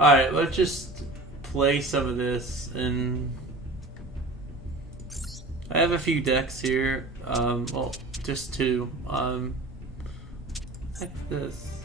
Alright, let's just play some of this, and I have a few decks here. Well, just two. Like this.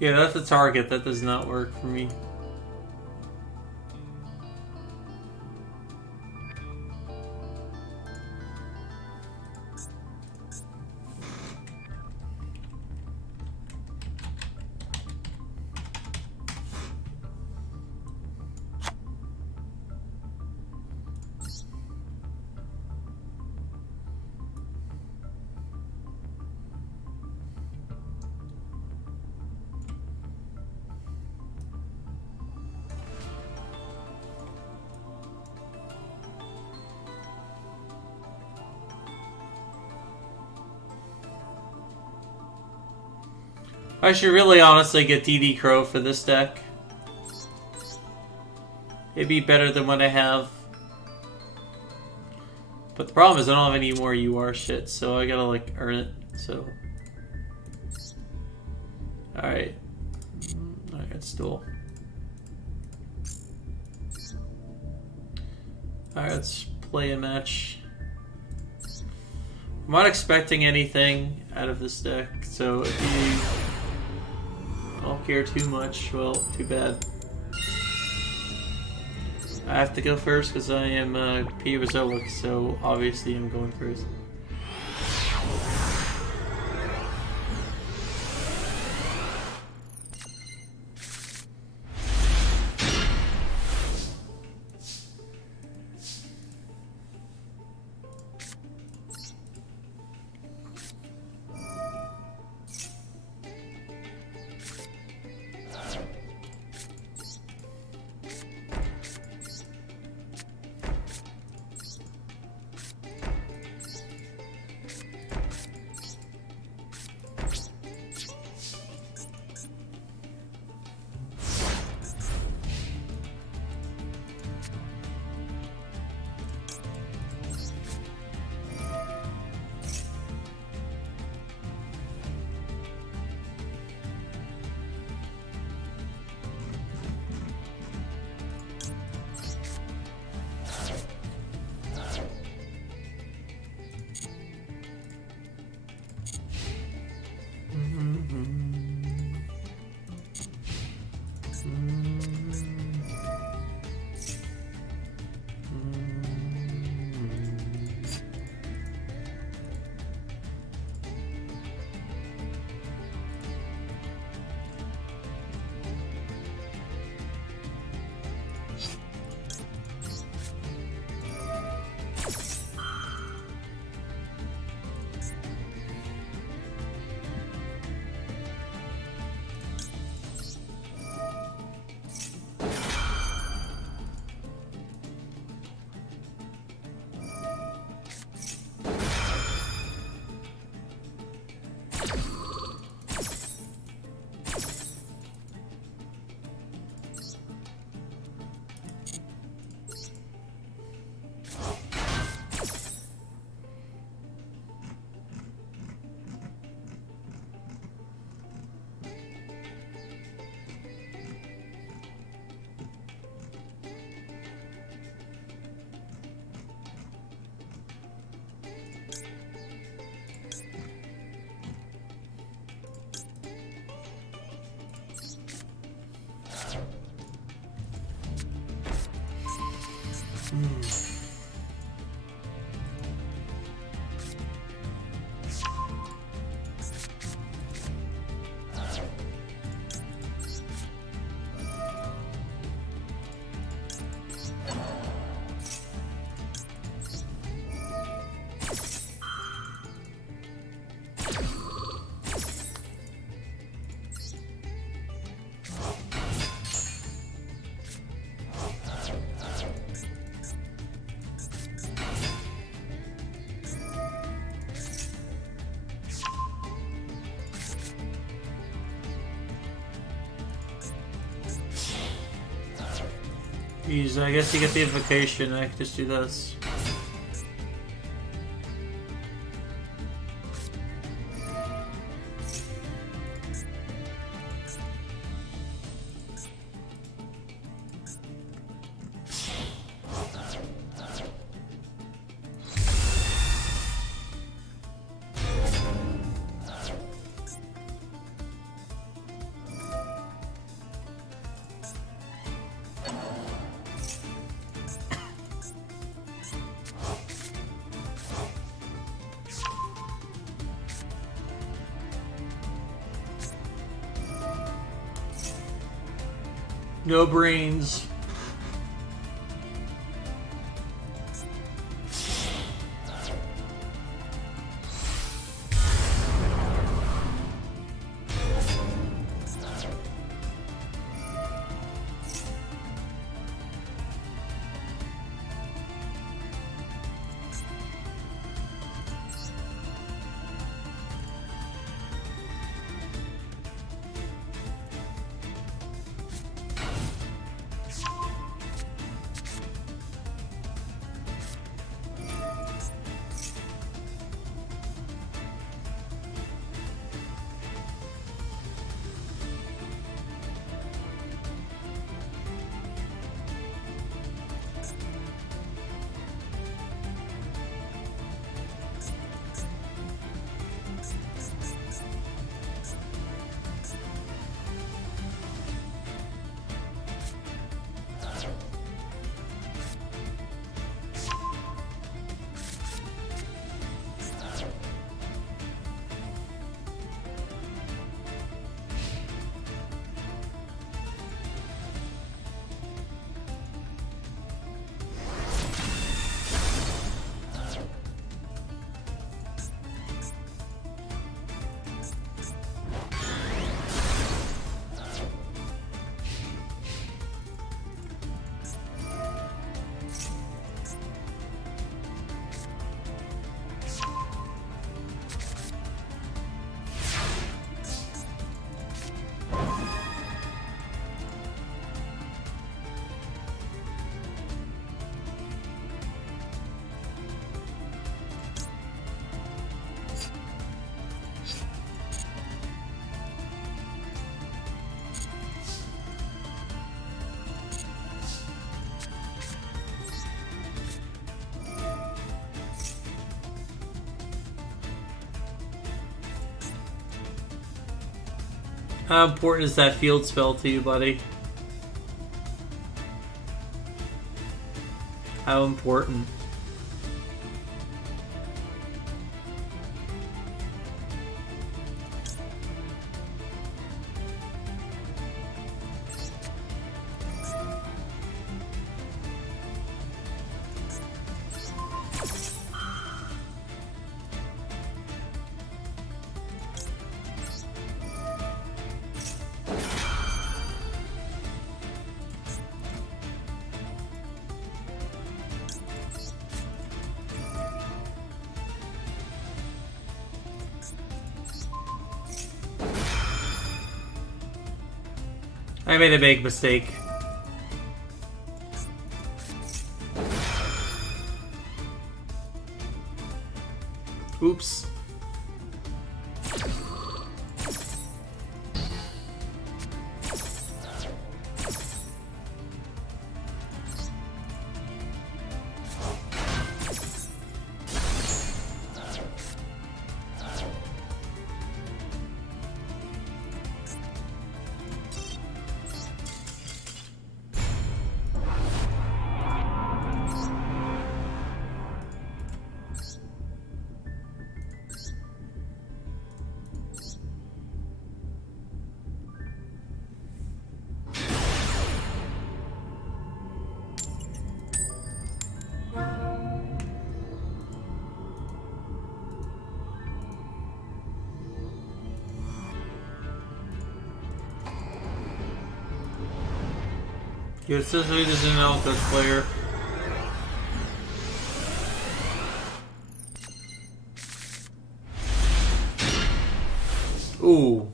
Yeah, that's the target. That does not work for me. I should really honestly get DD Crow for this deck. It'd be better than what I have. But the problem is I don't have any more UR shit, so I gotta like earn it, so. Alright. Alright, let's duel. Alright, let's play a match. I'm not expecting anything out of this deck, so if you don't care too much, well, too bad. I have to go first because I am Piozoic, so obviously I'm going first. Jeez, I guess you get the invocation. I can just do this. No brains. How important is that field spell to you, buddy? How important? I made a big mistake. Oops. Your sister is an Alcos player. Ooh.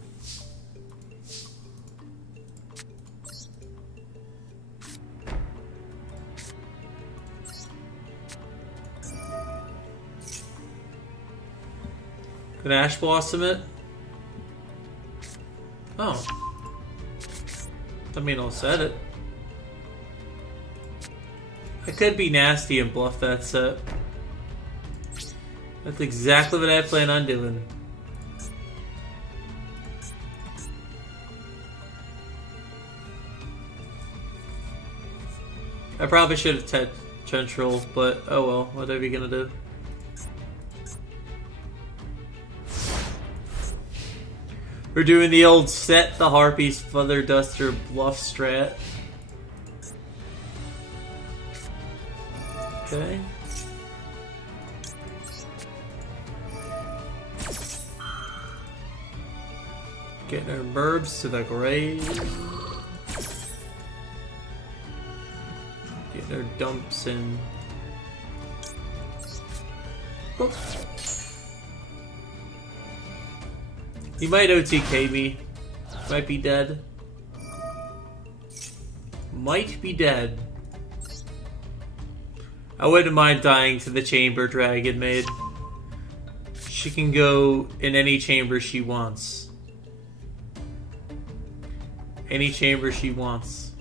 Could Ash Blossom it? Oh. I mean, I'll set it. I could be nasty and bluff that set. That's exactly what I plan on doing. I probably should have set Central, but oh well, what are we gonna do? We're doing the old set the Harpies Feather Duster bluff strat. Okay. Getting our burbs to the grave. Getting our dumps in. Boop. He might OTK me. Might be dead. Might be dead. I wouldn't mind dying to the chamber Dragon Maid. She can go in any chamber she wants. Any chamber she wants.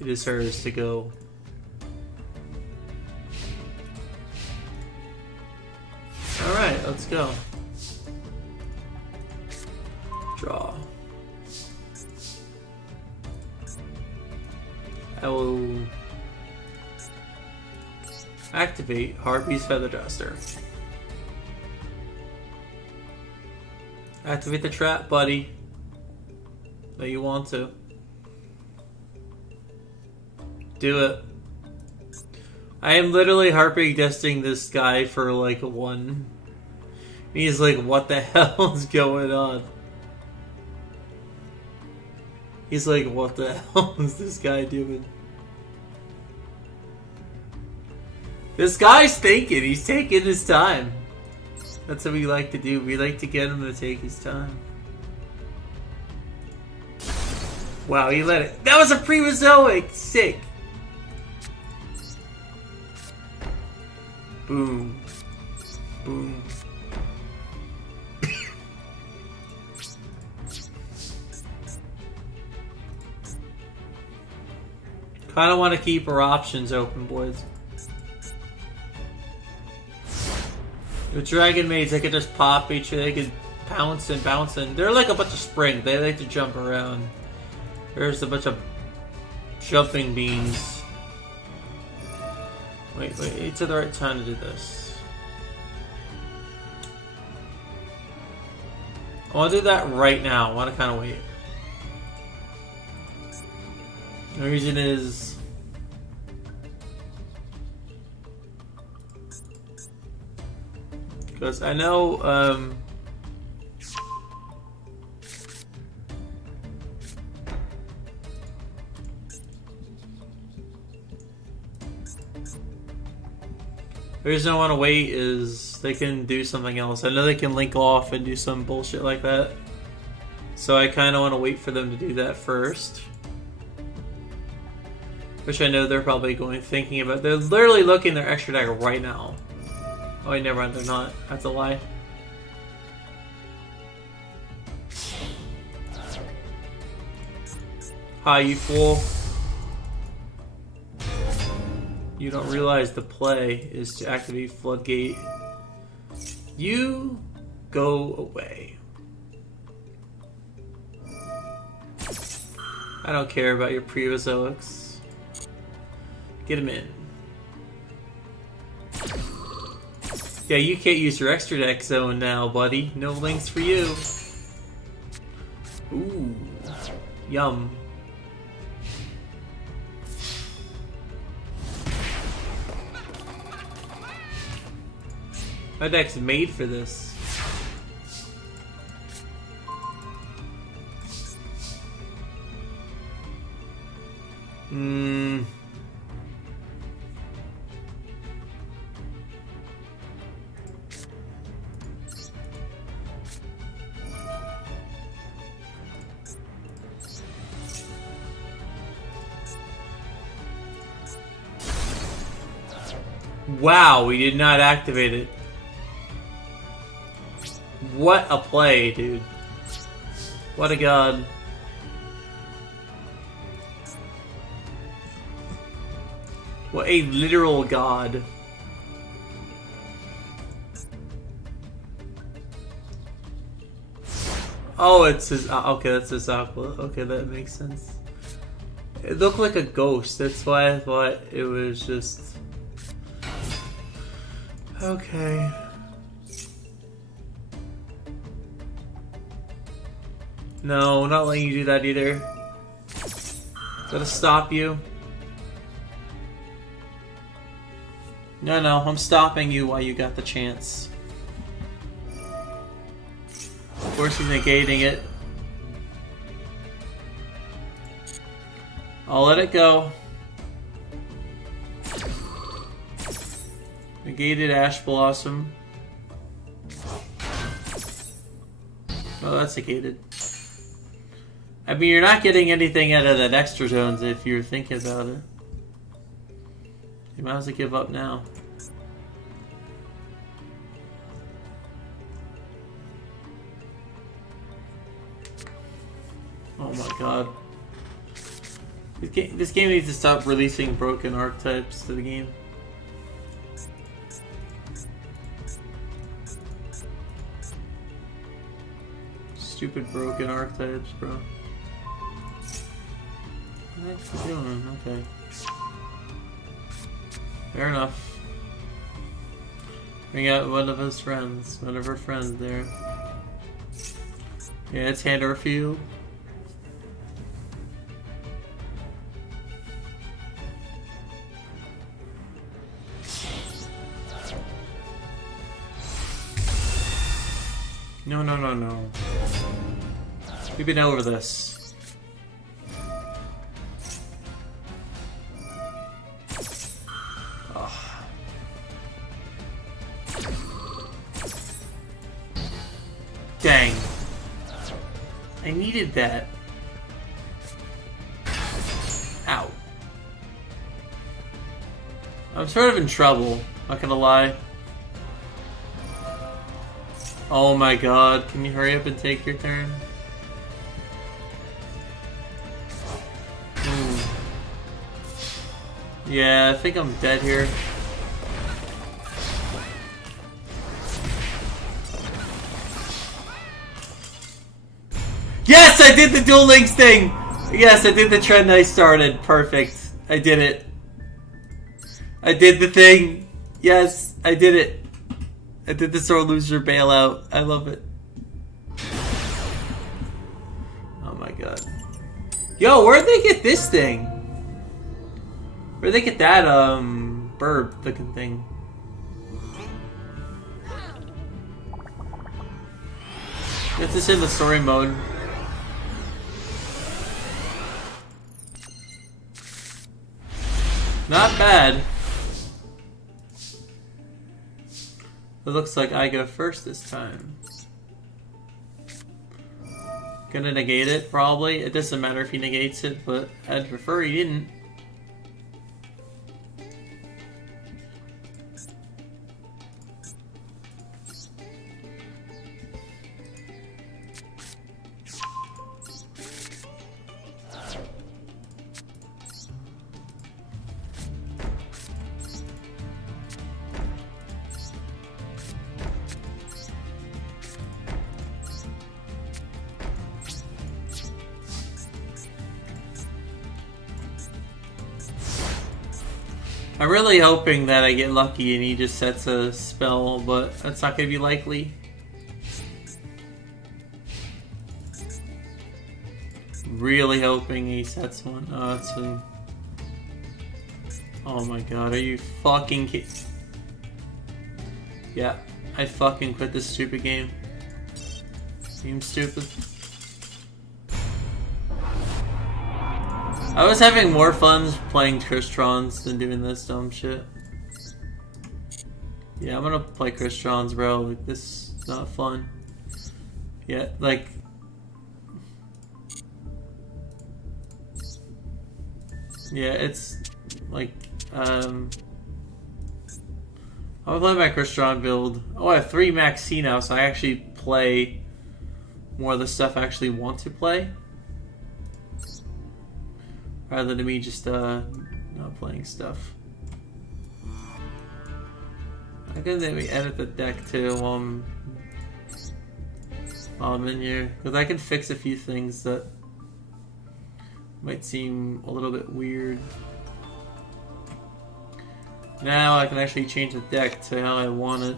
It is hers to go. Alright, let's go. Draw. I will activate Harpy's Feather Duster. Activate the trap, buddy. No, you want to. Do it. I am literally harping dusting this guy for like a 1. He's like, what the hell is going on? He's like, what the hell is this guy doing? This guy's thinking. He's taking his time. That's what we like to do. We like to get him to take his time. Wow, he let it. That was a Primozoic! Sick! Boom. Boom. Kinda want to keep our options open, boys. With Dragon Maids, they could just pop each other, they could pounce and bounce, and they're like a bunch of springs. They like to jump around. There's a bunch of jumping beans. Wait, it's the right time to do this. I want to do that right now. I want to kind of wait. The reason is because I know the reason I want to wait is they can do something else. I know they can link off and do some bullshit like that. So I kind of want to wait for them to do that first. Which I know they're probably thinking about. They're literally looking their extra dagger right now. Oh wait, never mind, they're not. That's a lie. Hi, you fool. You don't realize the play is to activate Floodgate. You go away. I don't care about your Primozoics. Get him in. Yeah, you can't use your extra deck zone now, buddy. No links for you. Ooh. Yum. My deck's made for this. Wow, we did not activate it. What a play, dude. What a god. What a literal god. Oh, it's his. Okay, that's his aqua. Okay, that makes sense. It looked like a ghost. That's why I thought it was just. Okay. No, not letting you do that either. Gotta stop you. No, I'm stopping you while you got the chance. Of course he's negating it. I'll let it go. Negated Ash Blossom. Oh, that's negated. I mean, you're not getting anything out of that extra zones if you're thinking about it. You might as well give up now. Oh my god. This game needs to stop releasing broken archetypes to the game. Stupid broken archetypes, bro. What are you doing? Okay. Fair enough. Bring out one of his friends. One of her friends there. Yeah, it's hand or field. No. We've been over this. Oh. Dang. I needed that. Ow. I'm sort of in trouble, not gonna lie. Oh my god, can you hurry up and take your turn? Yeah, I think I'm dead here. Yes, I did the Duel Links thing! Yes, I did the trend I started. Perfect. I did it. I did the thing. Yes, I did it. I did the sore loser bailout. I love it. Oh my god. Yo, where'd they get this thing? Where'd they get that, bird looking thing? Get this in the story mode. Not bad. It looks like I go first this time. Gonna negate it, probably. It doesn't matter if he negates it, but I'd prefer he didn't. I'm really hoping that I get lucky and he just sets a spell, but that's not going to be likely. Really hoping he sets one. Oh, that's a... Oh my god, are you fucking kidding? Yeah, I fucking quit this stupid game. Seems stupid. I was having more fun playing Tristrons than doing this dumb shit. Yeah, I'm gonna play Tristrons, bro. Like, this is not fun. Yeah, like... Yeah, it's... Like, I'm playing my Crystron build. Oh, I have 3 Max C now, so I actually play more of the stuff I actually want to play. Rather than me just not playing stuff. I can maybe edit the deck too while I'm in here. Because I can fix a few things that might seem a little bit weird. Now I can actually change the deck to how I want it.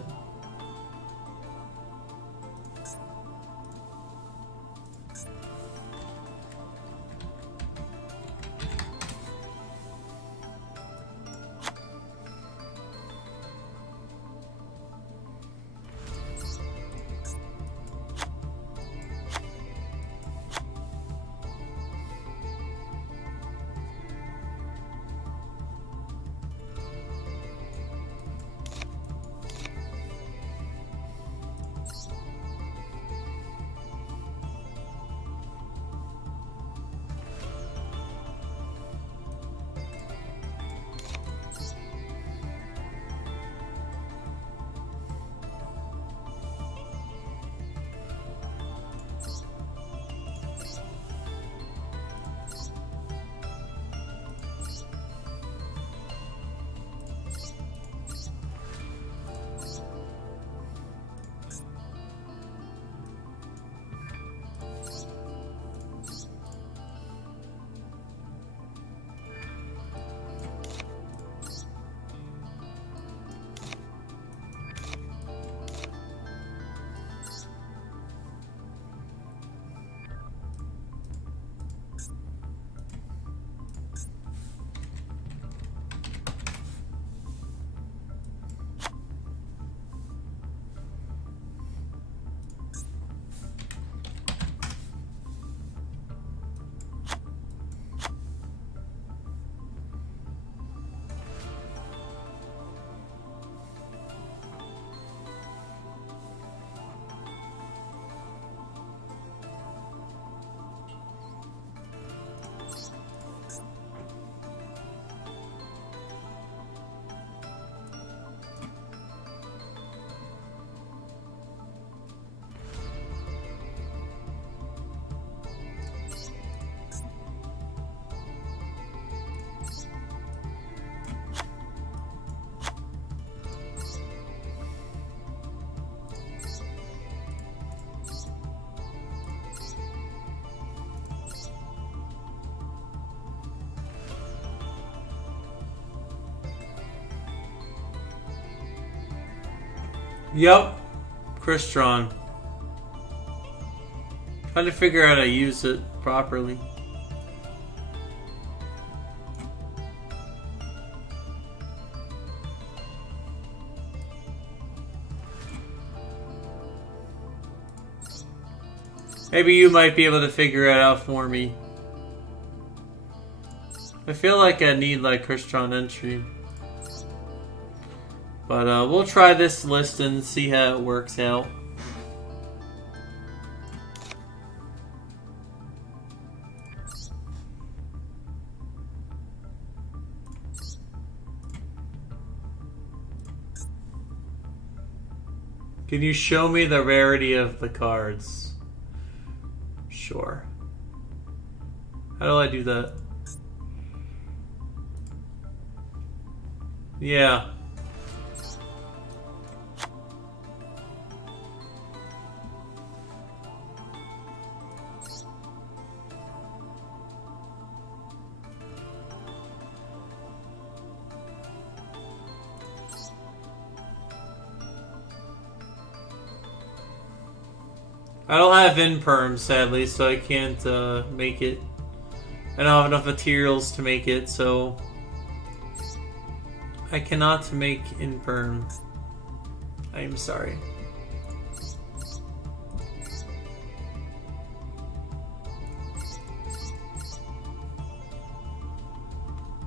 Yup, Crystron. Trying to figure out how to use it properly. Maybe you might be able to figure it out for me. I feel like I need like Crystron entry. But we'll try this list and see how it works out. Can you show me the rarity of the cards? Sure. How do I do that? Yeah. I don't have Imperm, sadly, so I can't make it. I don't have enough materials to make it, so I cannot make Imperm. I am sorry.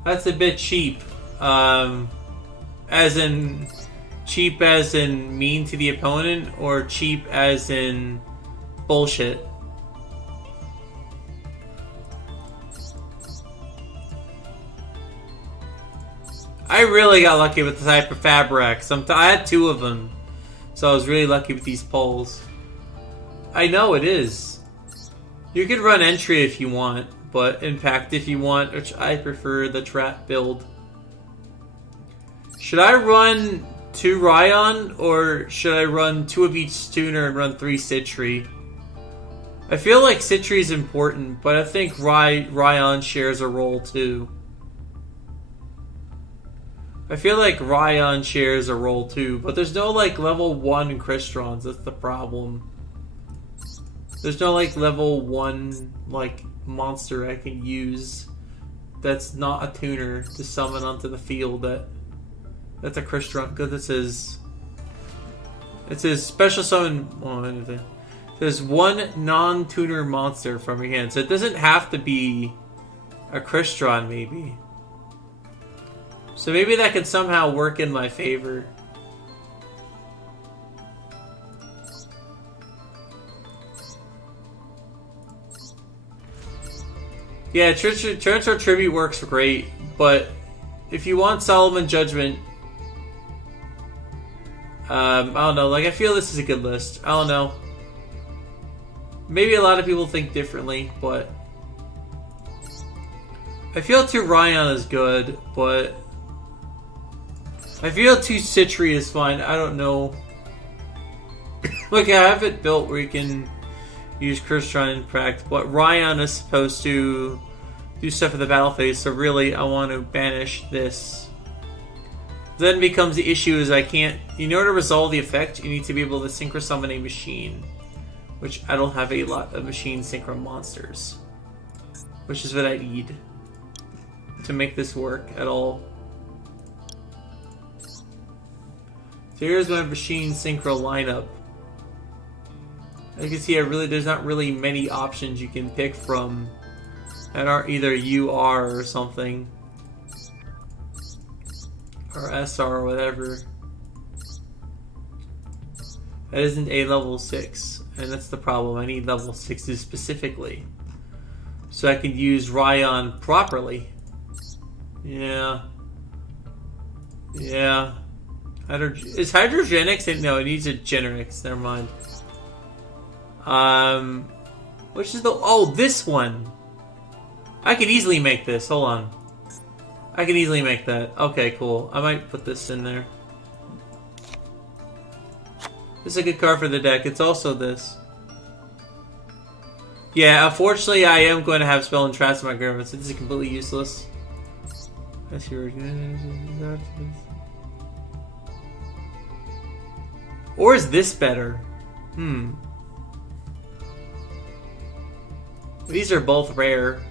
That's a bit cheap. As in cheap as in mean to the opponent, or cheap as in bullshit? I really got lucky with the type of fabric. I had 2 of them. So I was really lucky with these poles. I know it is. You could run entry if you want, but impact if you want, which I prefer the trap build. Should I run 2 Ryan, or should I run 2 of each tuner and run 3 Citri? I feel like Citri is important, but I think Ryan shares a role too. I feel like Ryan shares a role too, but there's no like level 1 Cristrons, that's the problem. There's no like level 1 like monster I can use that's not a tuner to summon onto the field that's a Crystron, because it says special summon. Well, there's 1 non-tuner monster from your hand, so it doesn't have to be a Crystron, maybe. So maybe that can somehow work in my favor. Yeah, Torrential Tribute works great, but if you want Solomon Judgment, I don't know, like I feel this is a good list. I don't know. Maybe a lot of people think differently, but I feel 2 Ryan is good, but I feel 2 Citri is fine. I don't know. Look, I have it built where you can use Crystron Impact, but Ryan is supposed to do stuff in the battle phase, so really I want to banish this. Then becomes the issue is I can't, in order to resolve the effect, you need to be able to synchro summon a machine, which I don't have a lot of machine synchro monsters, which is what I need to make this work at all. So here's my machine synchro lineup. As you can see, there's not really many options you can pick from that are either UR or something, or SR or whatever. That isn't a level 6, and that's the problem. I need level 6s specifically, so I can use Ryan properly. Yeah. Is Hydrogenics? No, it needs a Generics. Never mind. Which is this one. I could easily make this. Hold on. I can easily make that. Okay, cool. I might put this in there. This is a good card for the deck. It's also this. Yeah, unfortunately, I am going to have Spell and Traps in my graveyard, so this is completely useless. That's your. Or is this better? These are both rare.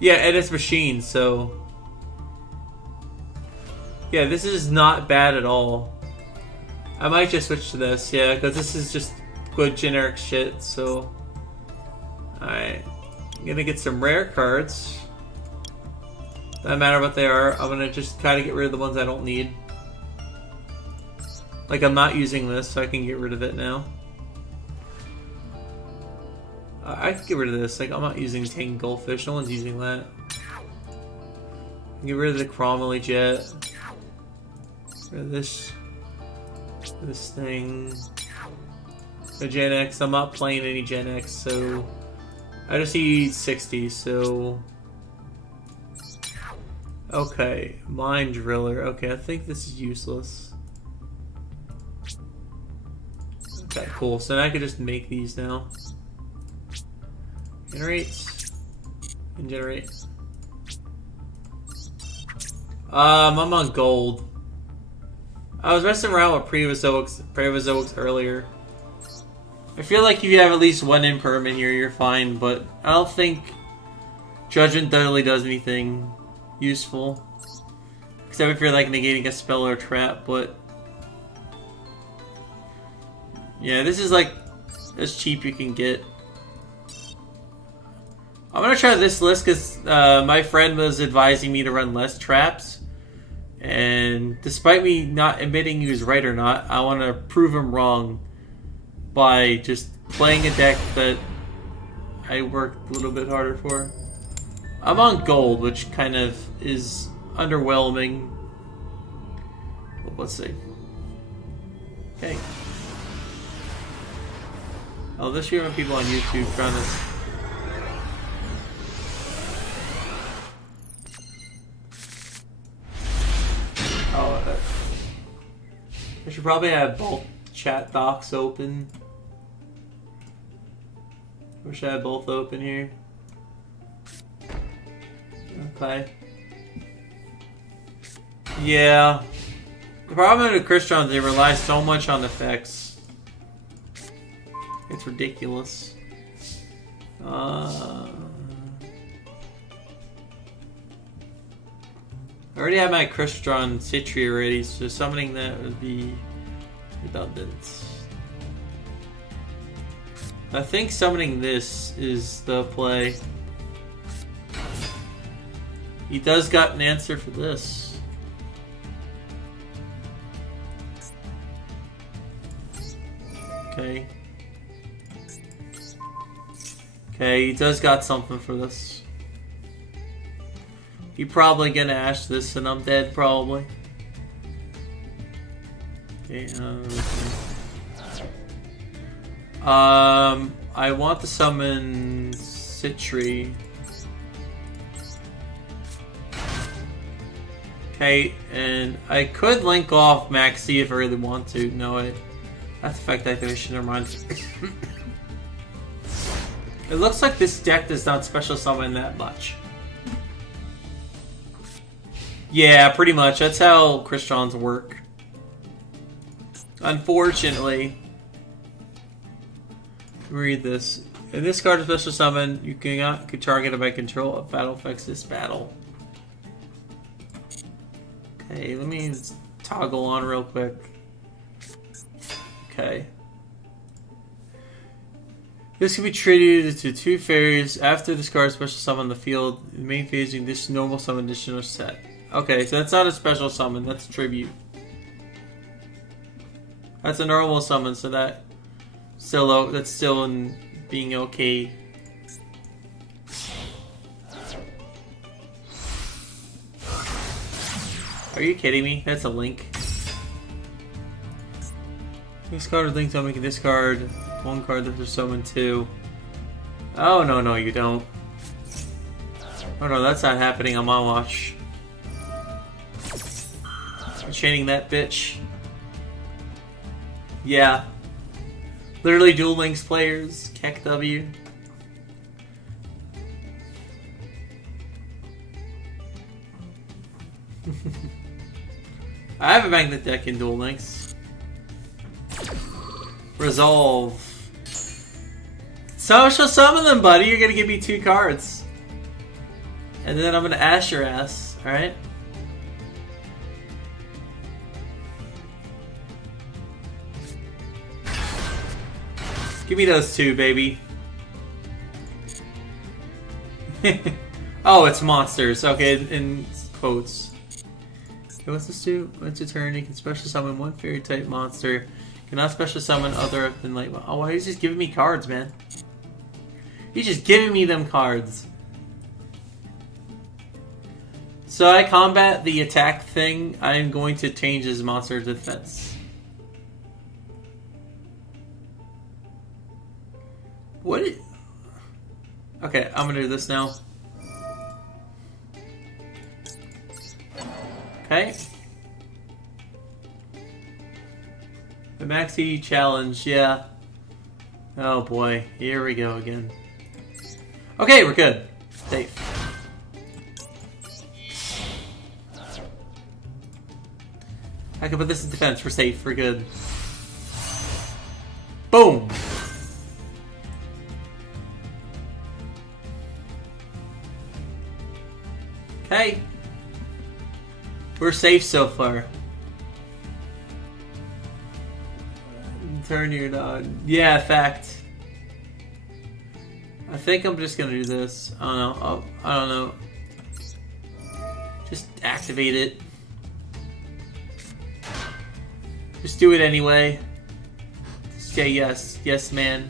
Yeah, and it's machine, so... Yeah, this is not bad at all. I might just switch to this, yeah, because this is just good generic shit, so... Alright. I'm gonna get some rare cards. Doesn't matter what they are, I'm gonna just kind of get rid of the ones I don't need. Like, I'm not using this, so I can get rid of it now. I can get rid of this. Like, I'm not using Tank Goldfish. No one's using that. Get rid of the Cromwell Jet. Get rid of this thing. The Gen X. I'm not playing any Gen X, so I just need 60. So okay, Mind Driller. Okay, I think this is useless. Okay, cool. So now I can just make these now. Generate. And generate. I'm on gold. I was messing around with Prevozoics earlier. I feel like if you have at least one impermanent here, you're fine, but I don't think Judgment really does anything useful. Except if you're like negating a spell or a trap, but... Yeah, this is like as cheap you can get. I'm gonna try this list because my friend was advising me to run less traps, and despite me not admitting he was right or not, I want to prove him wrong by just playing a deck that I worked a little bit harder for. I'm on gold, which kind of is underwhelming. Well, let's see. Okay. Oh, there's fewer people on YouTube trying to. Oh, I should probably have both chat docs open. Wish I had both open here. Okay. Yeah. The problem with Crystron is they rely so much on effects. It's ridiculous. I already have my Crystron Citri already, so summoning that would be redundant. I think summoning this is the play. He does got an answer for this. Okay. Okay, he does got something for this. He probably gonna ash this and I'm dead, probably. Okay, I want to summon Citri. Okay, and I could link off Maxi if I really want to. No, that's effect activation, never mind. It looks like this deck does not special summon that much. Yeah, pretty much. That's how Crystrons work. Unfortunately. Read this. In this card of special summon, you cannot target it by control of battle effects this battle. Okay, let me toggle on real quick. Okay. This can be treated to 2 fairies after this card special summon the field. The main phase using this normal summon additional set. Okay, so that's not a special summon, that's a tribute. That's a normal summon, so that's still in being okay. Are you kidding me? That's a link. This card is linked to making this card. 1 card that there's summon 2. Oh no, you don't. Oh no, that's not happening on my watch. I'm chaining that bitch. Yeah. Literally Duel Links players. Keck W. I have a magnet deck in Duel Links. Resolve. So I shall summon them, buddy. You're gonna give me 2 cards. And then I'm gonna ash your ass, alright? Give me those 2, baby. Oh, it's monsters. Okay, in quotes. Okay, what's this do? Once a turn, you can special summon 1 fairy type monster. Cannot special summon other than like. Oh, why are you just giving me cards, man? You're just giving me them cards. So I combat the attack thing. I'm going to change his monster defense. What? Okay, I'm gonna do this now. Okay. The Maxi challenge, yeah. Oh boy, here we go again. Okay, we're good. Safe. I can put this in defense. We're safe. We're good. Boom! Okay. We're safe so far. Turn your dog. Yeah, fact. I think I'm just gonna do this. I don't know. Oh, I don't know. Just activate it. Just do it anyway. Say yes. Yes, man.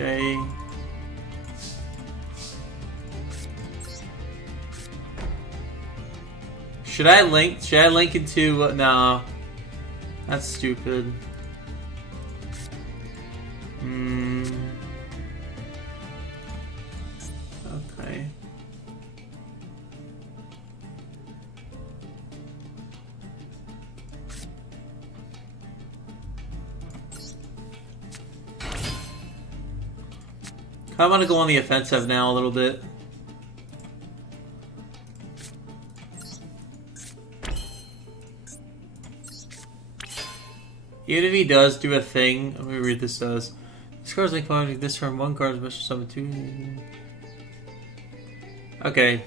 Okay. Should I link? Should I link into? No, that's stupid. Okay. I want to go on the offensive now a little bit. Even if he does do a thing, let me read this as. This card's like this from one card is special summon 2. Okay.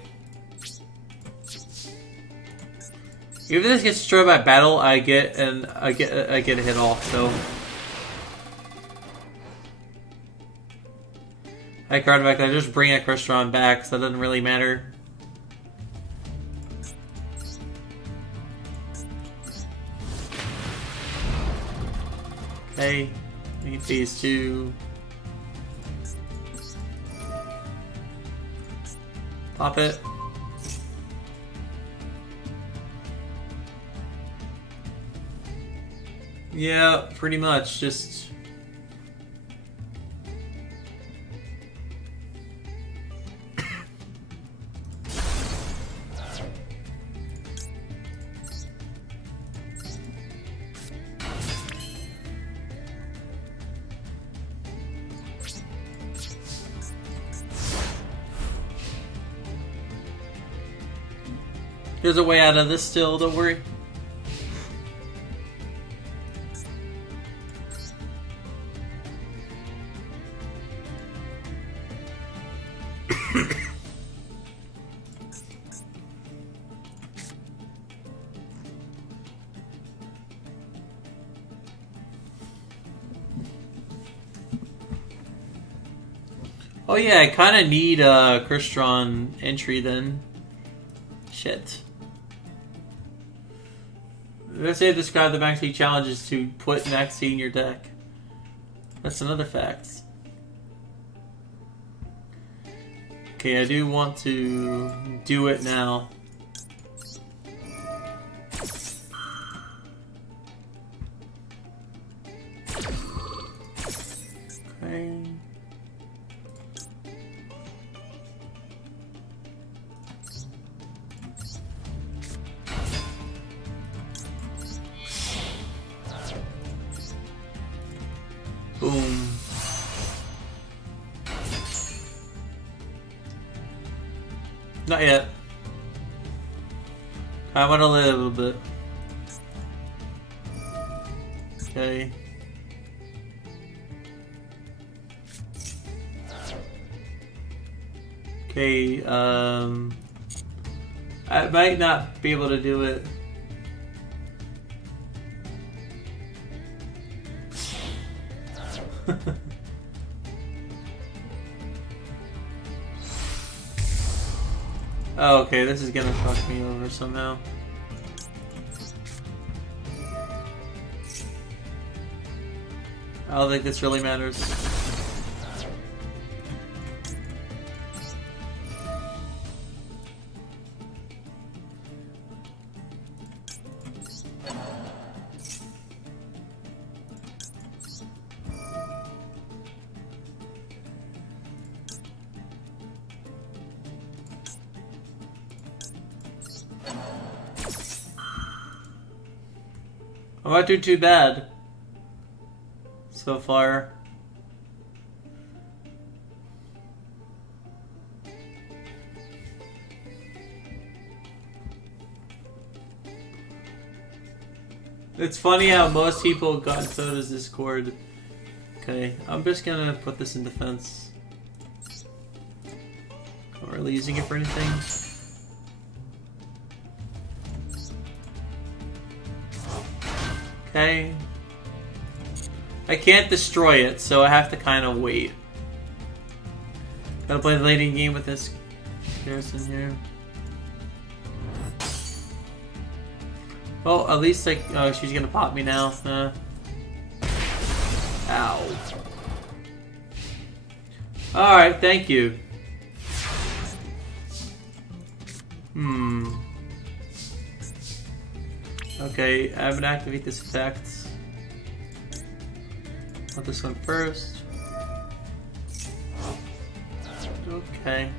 Even if this gets destroyed by battle, I get a hit off, so. I card back, I just bring a Crystron back, so that doesn't really matter. Okay, need these two. Pop it. Yeah, pretty much, just... There's a way out of this still, don't worry. Oh yeah, I kind of need a Crystron entry then. Shit. Let's say describe the Max League challenges to put Maxi in your deck. That's another fact. Okay, I do want to do it now. Okay. Boom. Not yet. I want to live a little bit. Okay. Okay, I might not be able to do it. Oh, okay, this is gonna fuck me over somehow. I don't think this really matters. I'm not doing too bad so far. It's funny how most people got Soda's Discord. Okay, I'm just gonna put this in defense. Not really using it for anything. Okay. I can't destroy it, so I have to kind of wait. Gotta play the late game with this Garrison here. Well, at least like, oh, she's gonna pop me now. Ow. Alright, thank you. Okay, I haven't activated this effect. Want this one first. Okay.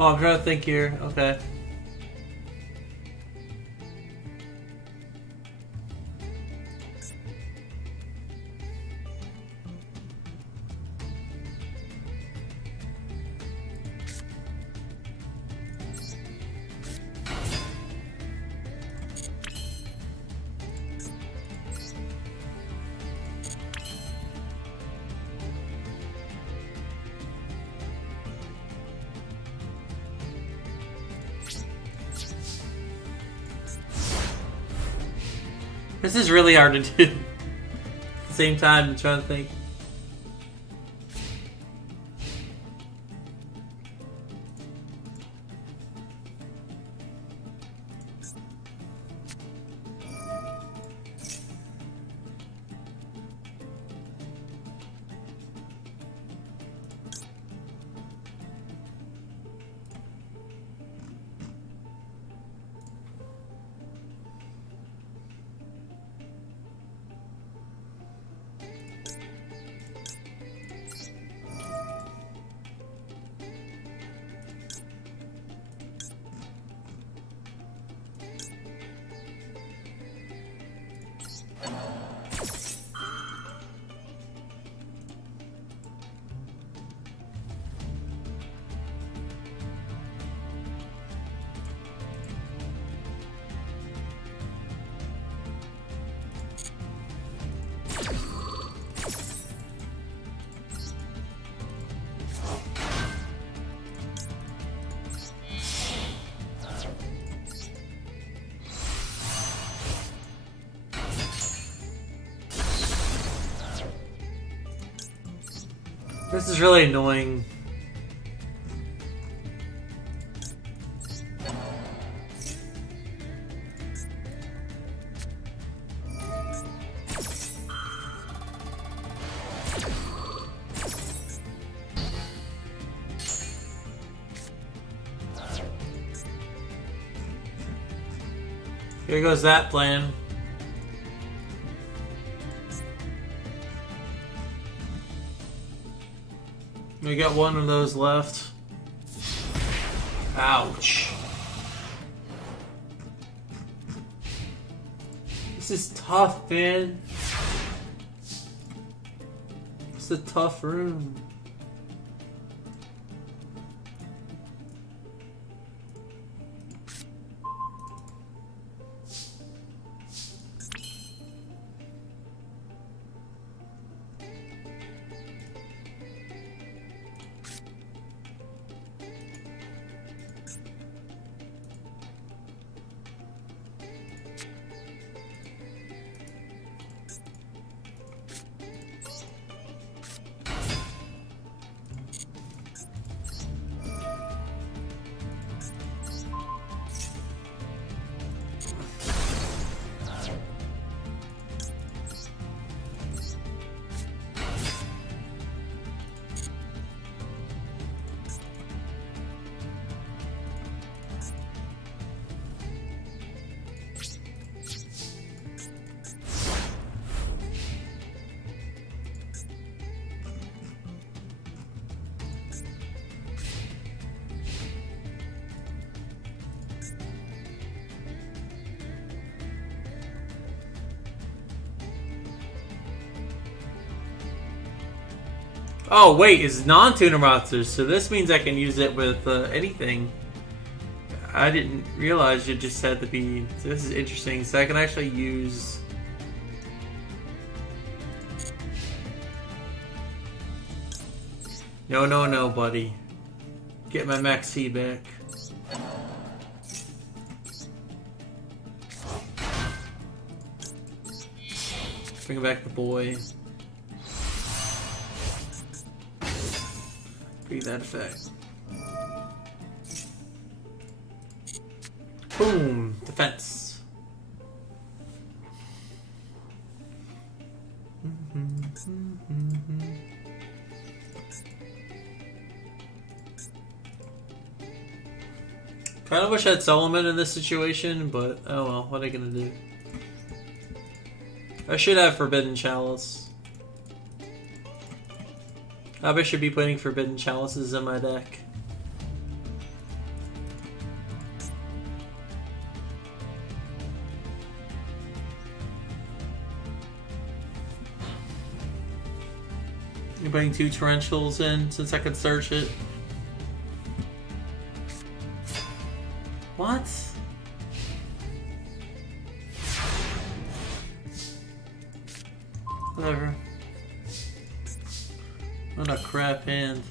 Oh, I'm trying to think here. Okay. This is really hard to do. At the same time, I'm trying to think. This is really annoying. Here goes that plan. We got one of those left. Ouch. This is tough, man. It's a tough room. Oh wait, it's non-tuner monsters, so this means I can use it with anything. I didn't realize it just had to be... So this is interesting, so I can actually use... No, no, no, buddy. Get my Max C back. Bring back the boy. Be that effect. Boom! Defense. Kind of wish I had Solomon in this situation, but oh well, what are you gonna do? I should have Forbidden Chalice. I should be putting Forbidden Chalices in my deck. You're putting 2 Torrentials in since I can search it. What? Whatever. What a crap hand.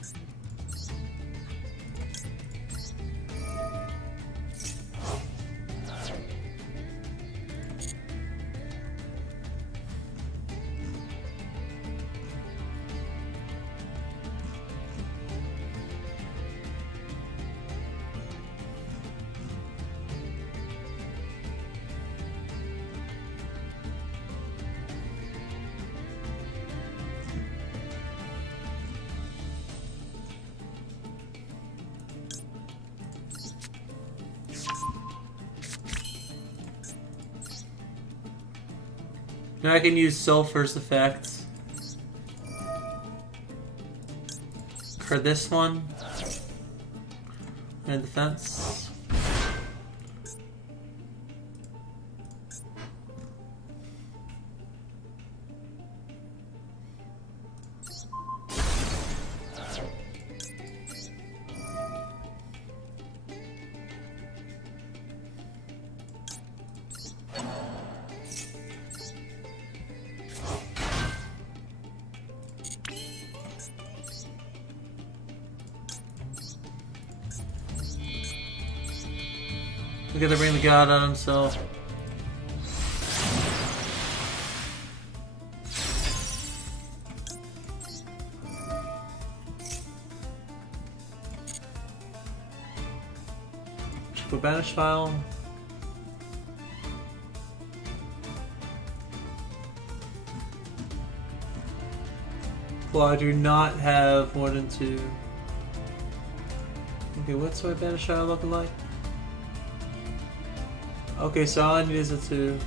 Now I can use Sulfur's effect. For this one. And defense. Look at the bring the god on himself. for banish file. Well, I do not have more than 2. Okay, what's my banish file looking like? Okay, so all I need is a 2.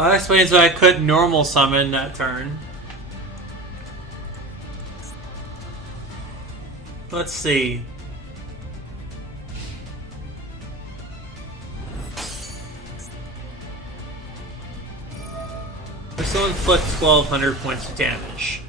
Well, that explains why I couldn't normal summon that turn. Let's see. This will inflict 1,200 points of damage.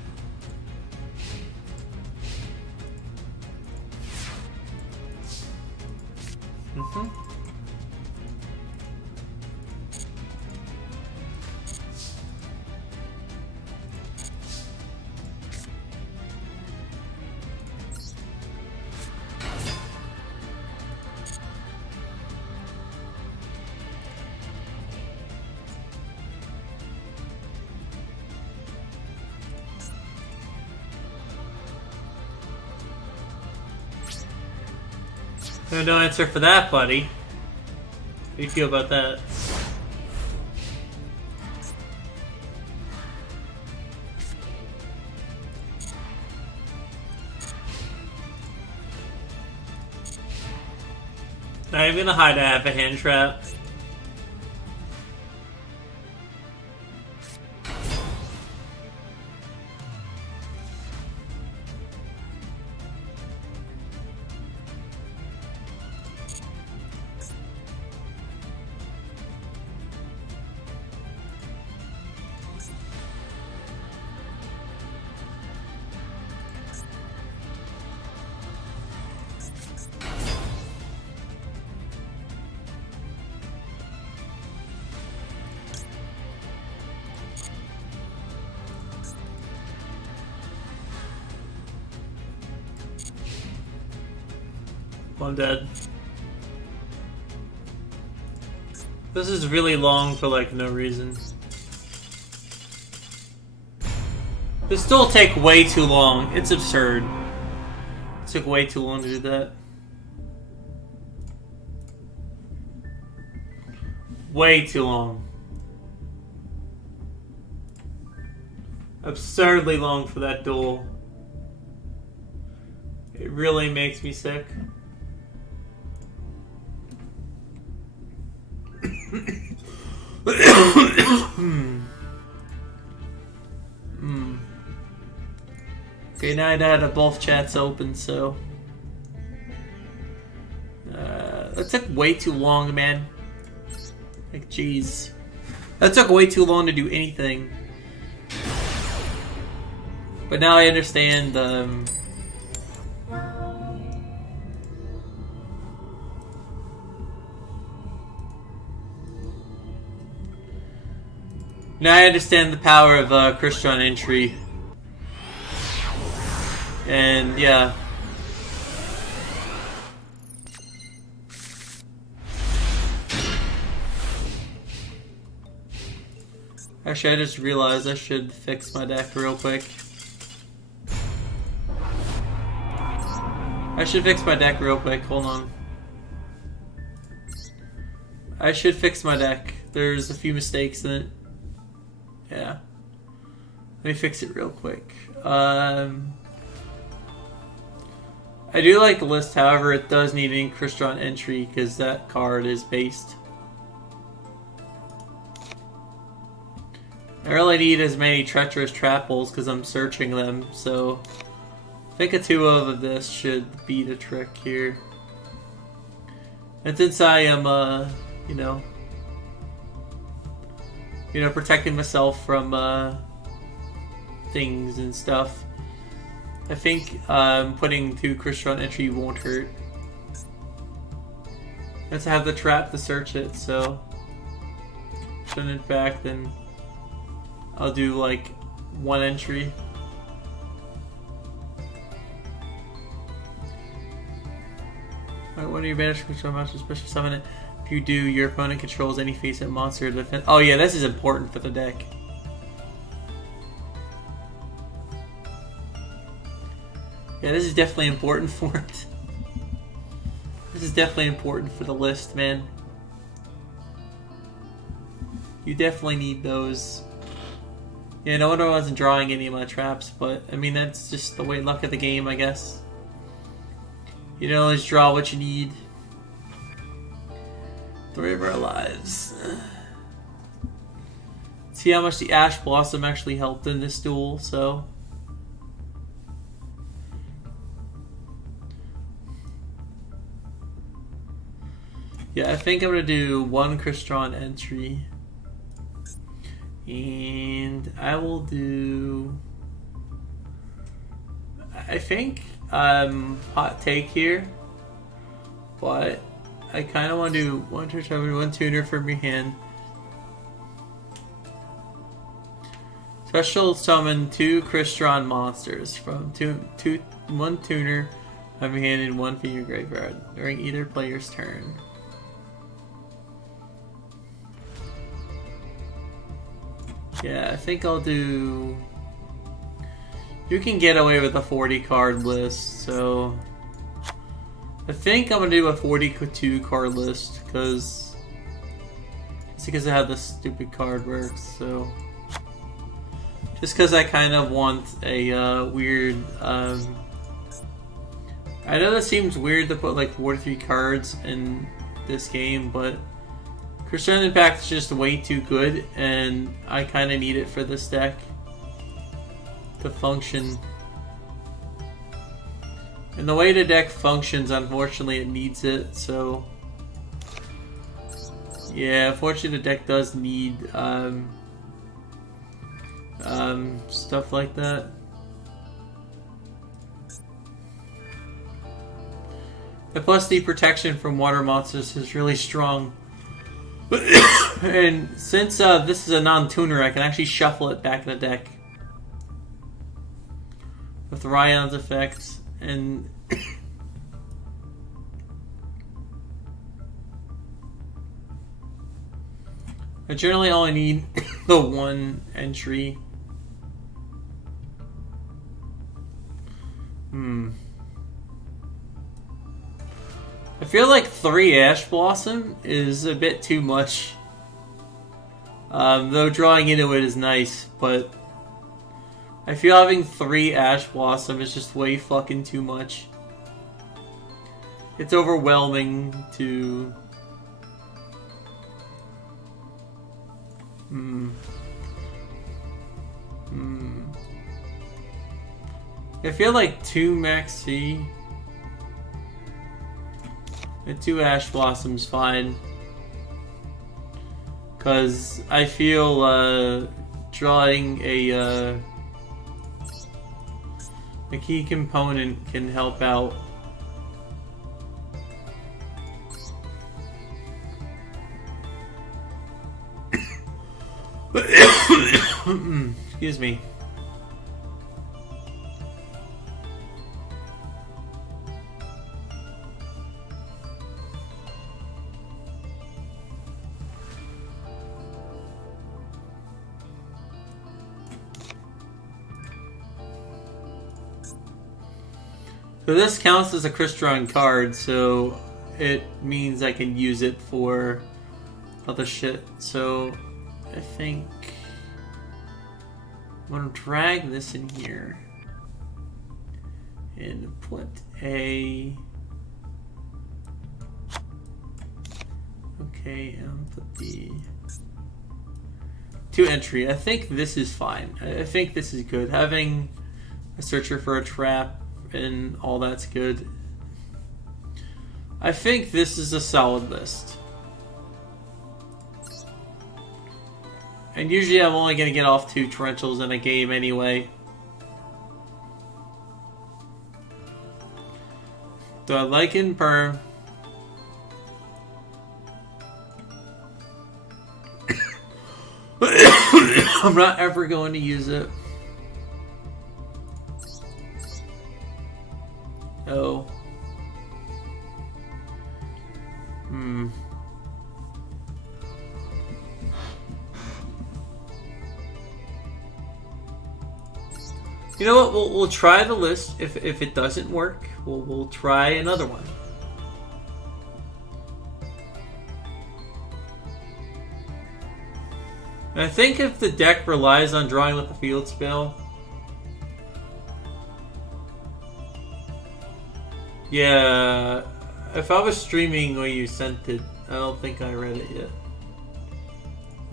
No answer for that, buddy. How do you feel about that? Not even gonna hide. I have a hand trap. I'm dead. This is really long for like no reason. This still take way too long. It's absurd. It took way too long to do that. Way too long. Absurdly long for that duel. It really makes me sick. Okay, now I had both chats open, so that took way too long, man. Like, jeez, that took way too long to do anything. But now I understand. Now I understand the power of Christian entry. And yeah. Actually, I just realized I should fix my deck real quick. Hold on. I should fix my deck. There's a few mistakes in it. Yeah. Let me fix it real quick. I do like the list, however, it does need an Christian entry because that card is based. I really need as many treacherous trapples because I'm searching them, so I think a 2 of this should be the trick here. And since I am, protecting myself from things and stuff, I think putting 2 Christian entry won't hurt. Let's have the trap to search it, so send it back, then I'll do like 1 entry. Alright, when you banish control monster, special summon it. If you do, your opponent controls any face-up monster or defense. Oh yeah, this is important for the deck. Yeah, this is definitely important for it. This is definitely important for the list, man. You definitely need those. Yeah, no wonder I wasn't drawing any of my traps, but I mean, that's just the way luck of the game, I guess. You don't always draw what you need. 3 of our lives. See how much the Ash Blossom actually helped in this duel, so... Yeah, I think I'm going to do one Crystron entry. And I will do... I think hot take here. But I kind of want to do one Turtle, one Tuner from your hand. Special summon 2 Crystron monsters from one Tuner from your hand and one from your graveyard during either player's turn. Yeah, I think I'll do... You can get away with a 40 card list, so... I think I'm going to do a 42 card list, because... It's because of how this stupid card works, so... Just because I kind of want a weird... I know that seems weird to put like 43 cards in this game, but... Crystron Impact is just way too good, and I kind of need it for this deck to function. And the way the deck functions, unfortunately, it needs it, so... Yeah, unfortunately the deck does need stuff like that. And plus the protection from water monsters is really strong. And since this is a non-tuner, I can actually shuffle it back in the deck with Ryan's effects, and I generally only need the one entry. I feel like 3 Ash Blossom is a bit too much. Though drawing into it is nice, but I feel having 3 Ash Blossom is just way fucking too much. It's overwhelming to... I feel like 2 Maxi and 2 Ash Blossoms fine. Because I feel drawing a key component can help out. Excuse me. So this counts as a Crystron card, so it means I can use it for other shit. So I think I'm gonna drag this in here and put a... Okay, and put the 2 entry. I think this is fine. I think this is good. Having a searcher for a trap and all that's good. I think this is a solid list. And usually I'm only going to get off 2 Torrentials in a game anyway. Do I like it in Perm? I'm not ever going to use it. Oh. You know what? We'll try the list. If it doesn't work, we'll try another one. And I think if the deck relies on drawing with the field spell. Yeah, if I was streaming when you sent it, I don't think I read it yet.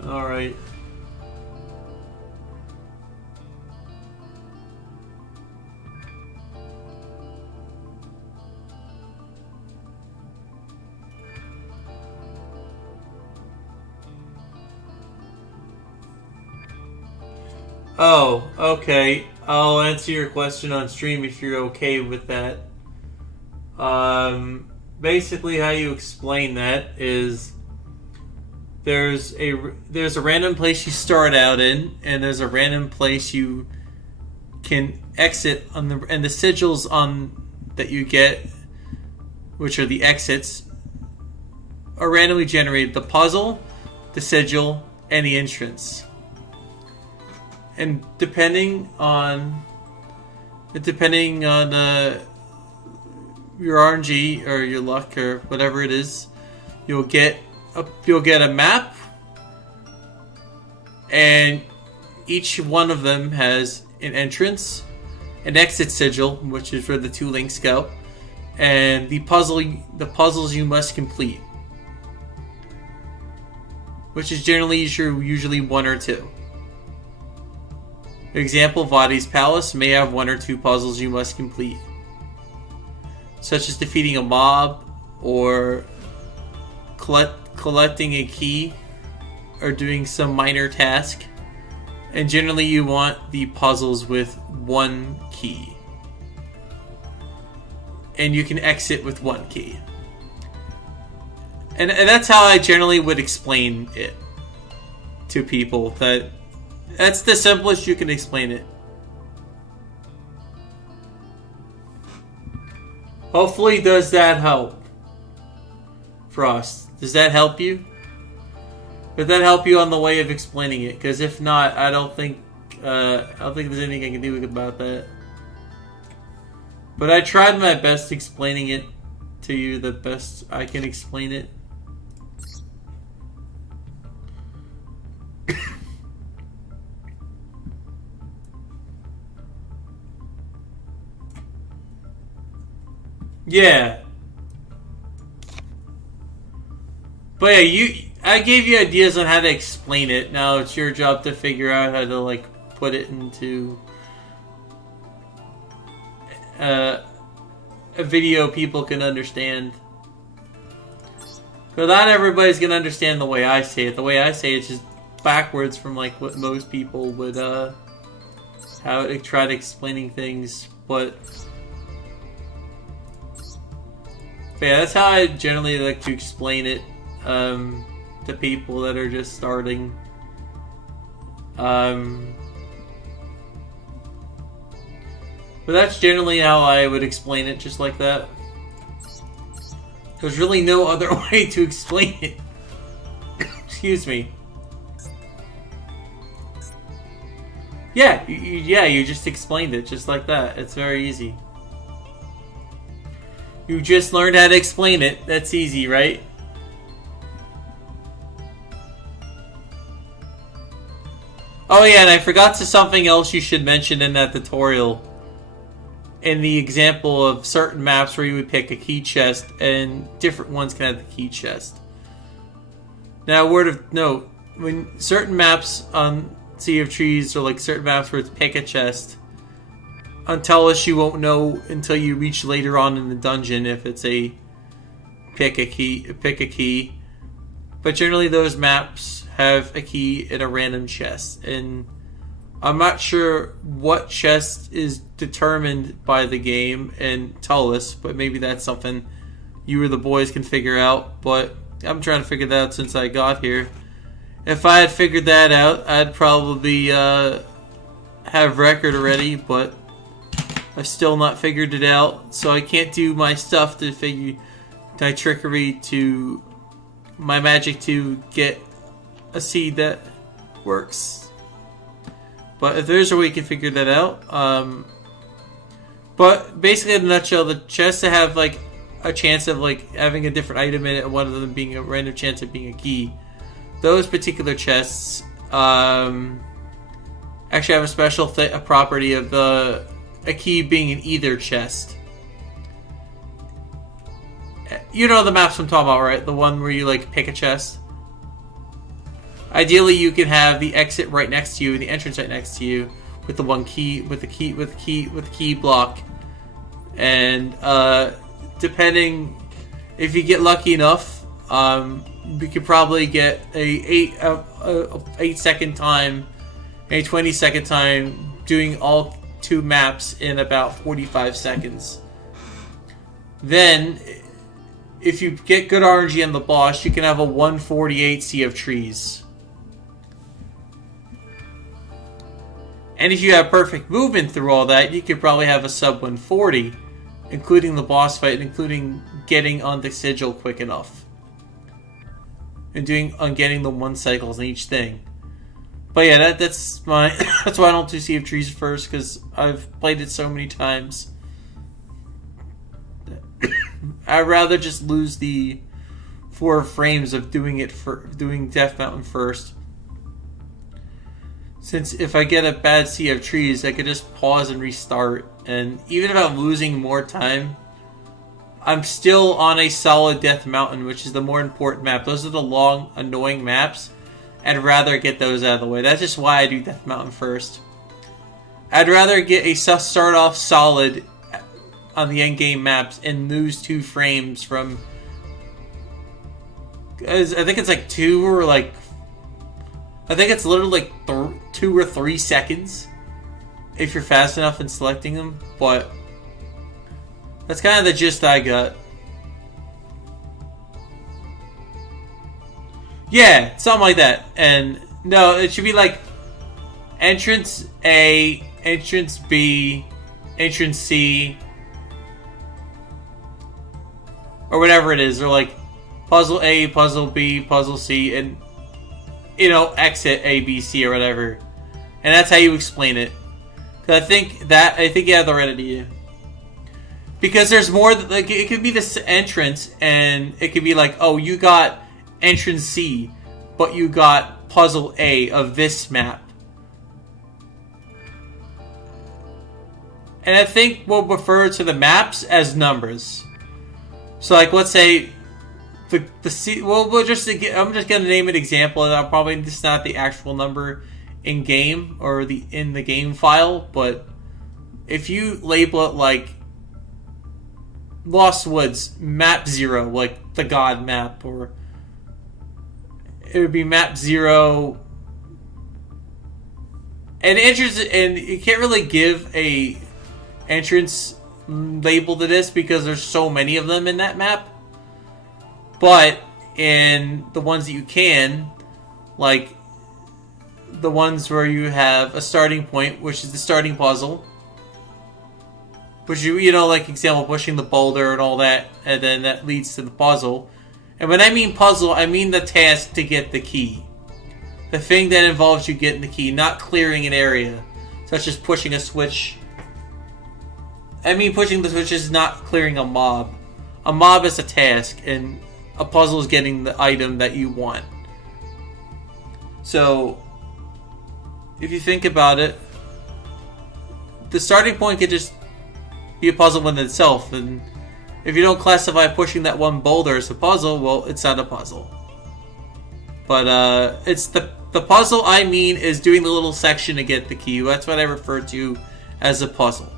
Alright. Oh, okay. I'll answer your question on stream if you're okay with that. Basically, how you explain that is there's a random place you start out in, and there's a random place you can exit and the sigils on that you get, which are the exits, are randomly generated. The puzzle, the sigil, and the entrance. And depending on your RNG or your luck or whatever it is, you'll get a map, and each one of them has an entrance, an exit sigil, which is where the two links go, and the puzzles you must complete, which is usually one or two. Example, Vadi's Palace may have one or two puzzles you must complete, such as defeating a mob or collecting a key or doing some minor task. And generally you want the puzzles with one key. And you can exit with one key. And that's how I generally would explain it to people. That's the simplest you can explain it. Hopefully, does that help? Frost, does that help you? Would that help you on the way of explaining it? Because if not, I don't think there's anything I can do about that. But I tried my best explaining it to you the best I can explain it. Yeah. But yeah, I gave you ideas on how to explain it. Now it's your job to figure out how to put it into a video people can understand. But not everybody's gonna understand the way I say it. The way I say it's just backwards from what most people would how to try to explaining things, but yeah, that's how I generally like to explain it to people that are just starting. But that's generally how I would explain it, just like that. There's really no other way to explain it. Excuse me. Yeah, you just explained it just like that. It's very easy. You just learned how to explain it. That's easy, right? Oh yeah, and I forgot to something else you should mention in that tutorial. In the example of certain maps where you would pick a key chest and different ones can have the key chest. Now, word of note, when certain maps on Sea of Trees or certain maps where it's pick a chest, until us you won't know until you reach later on in the dungeon if it's a pick a key. But generally those maps have a key in a random chest, and I'm not sure what chest is determined by the game and tell us, but maybe that's something you or the boys can figure out. But I'm trying to figure that out since I got here. If I had figured that out, I'd probably have record already, but I've still not figured it out, so I can't do my stuff to figure my trickery to my magic to get a seed that works. But if there's a way you can figure that out, but basically in a nutshell, the chests that have a chance of having a different item in it, and one of them being a random chance of being a key, those particular chests actually have a special a property of a key being in either chest. You know the maps I'm talking about, right? The one where you pick a chest. Ideally, you can have the exit right next to you and the entrance right next to you, with the one key, with the key block. And depending, if you get lucky enough, we could probably get a 8-second time a 20-second time doing all 2 maps in about 45 seconds. Then, if you get good RNG on the boss, you can have a 148 Sea of Trees. And if you have perfect movement through all that, you could probably have a sub 140, including the boss fight, including getting on the sigil quick enough. And getting the 1 cycles in each thing. But yeah, that's my that's why I don't do Sea of Trees first, because I've played it so many times. I'd rather just lose the 4 frames of doing Death Mountain first. Since if I get a bad Sea of Trees, I could just pause and restart. And even if I'm losing more time, I'm still on a solid Death Mountain, which is the more important map. Those are the long, annoying maps. I'd rather get those out of the way. That's just why I do Death Mountain first. I'd rather start off solid on the endgame maps and lose 2 frames from... I think it's like 2 or like... I think it's literally like 2 or 3 seconds if you're fast enough in selecting them, but that's kind of the gist I got. Yeah, something like that. And no, it should be like entrance A, entrance B, entrance C, or whatever it is. Or like puzzle A, puzzle B, puzzle C, and exit A, B, C, or whatever. And that's how you explain it. Cause I think you have the right idea. Because there's more, like, it could be this entrance, and it could be like, oh, you got entrance C, but you got puzzle A of this map. And I think we'll refer to the maps as numbers. So, like, let's say the C. Well, I'm just gonna name an example, and I'll probably this is not the actual number in game or in the game file, but if you label it like Lost Woods map 0, like the God map, or it would be map 0. And you can't really give a entrance label to this because there's so many of them in that map. But in the ones that you can, like the ones where you have a starting point, which is the starting puzzle, which like example, pushing the boulder and all that, and then that leads to the puzzle. And when I mean puzzle, I mean the task to get the key. The thing that involves you getting the key, not clearing an area, such as pushing a switch. I mean pushing the switch is not clearing a mob. A mob is a task, and a puzzle is getting the item that you want. So, if you think about it, the starting point could just be a puzzle in itself, and if you don't classify pushing that one boulder as a puzzle, well, it's not a puzzle. But it's the puzzle I mean is doing the little section to get the key. That's what I refer to as a puzzle.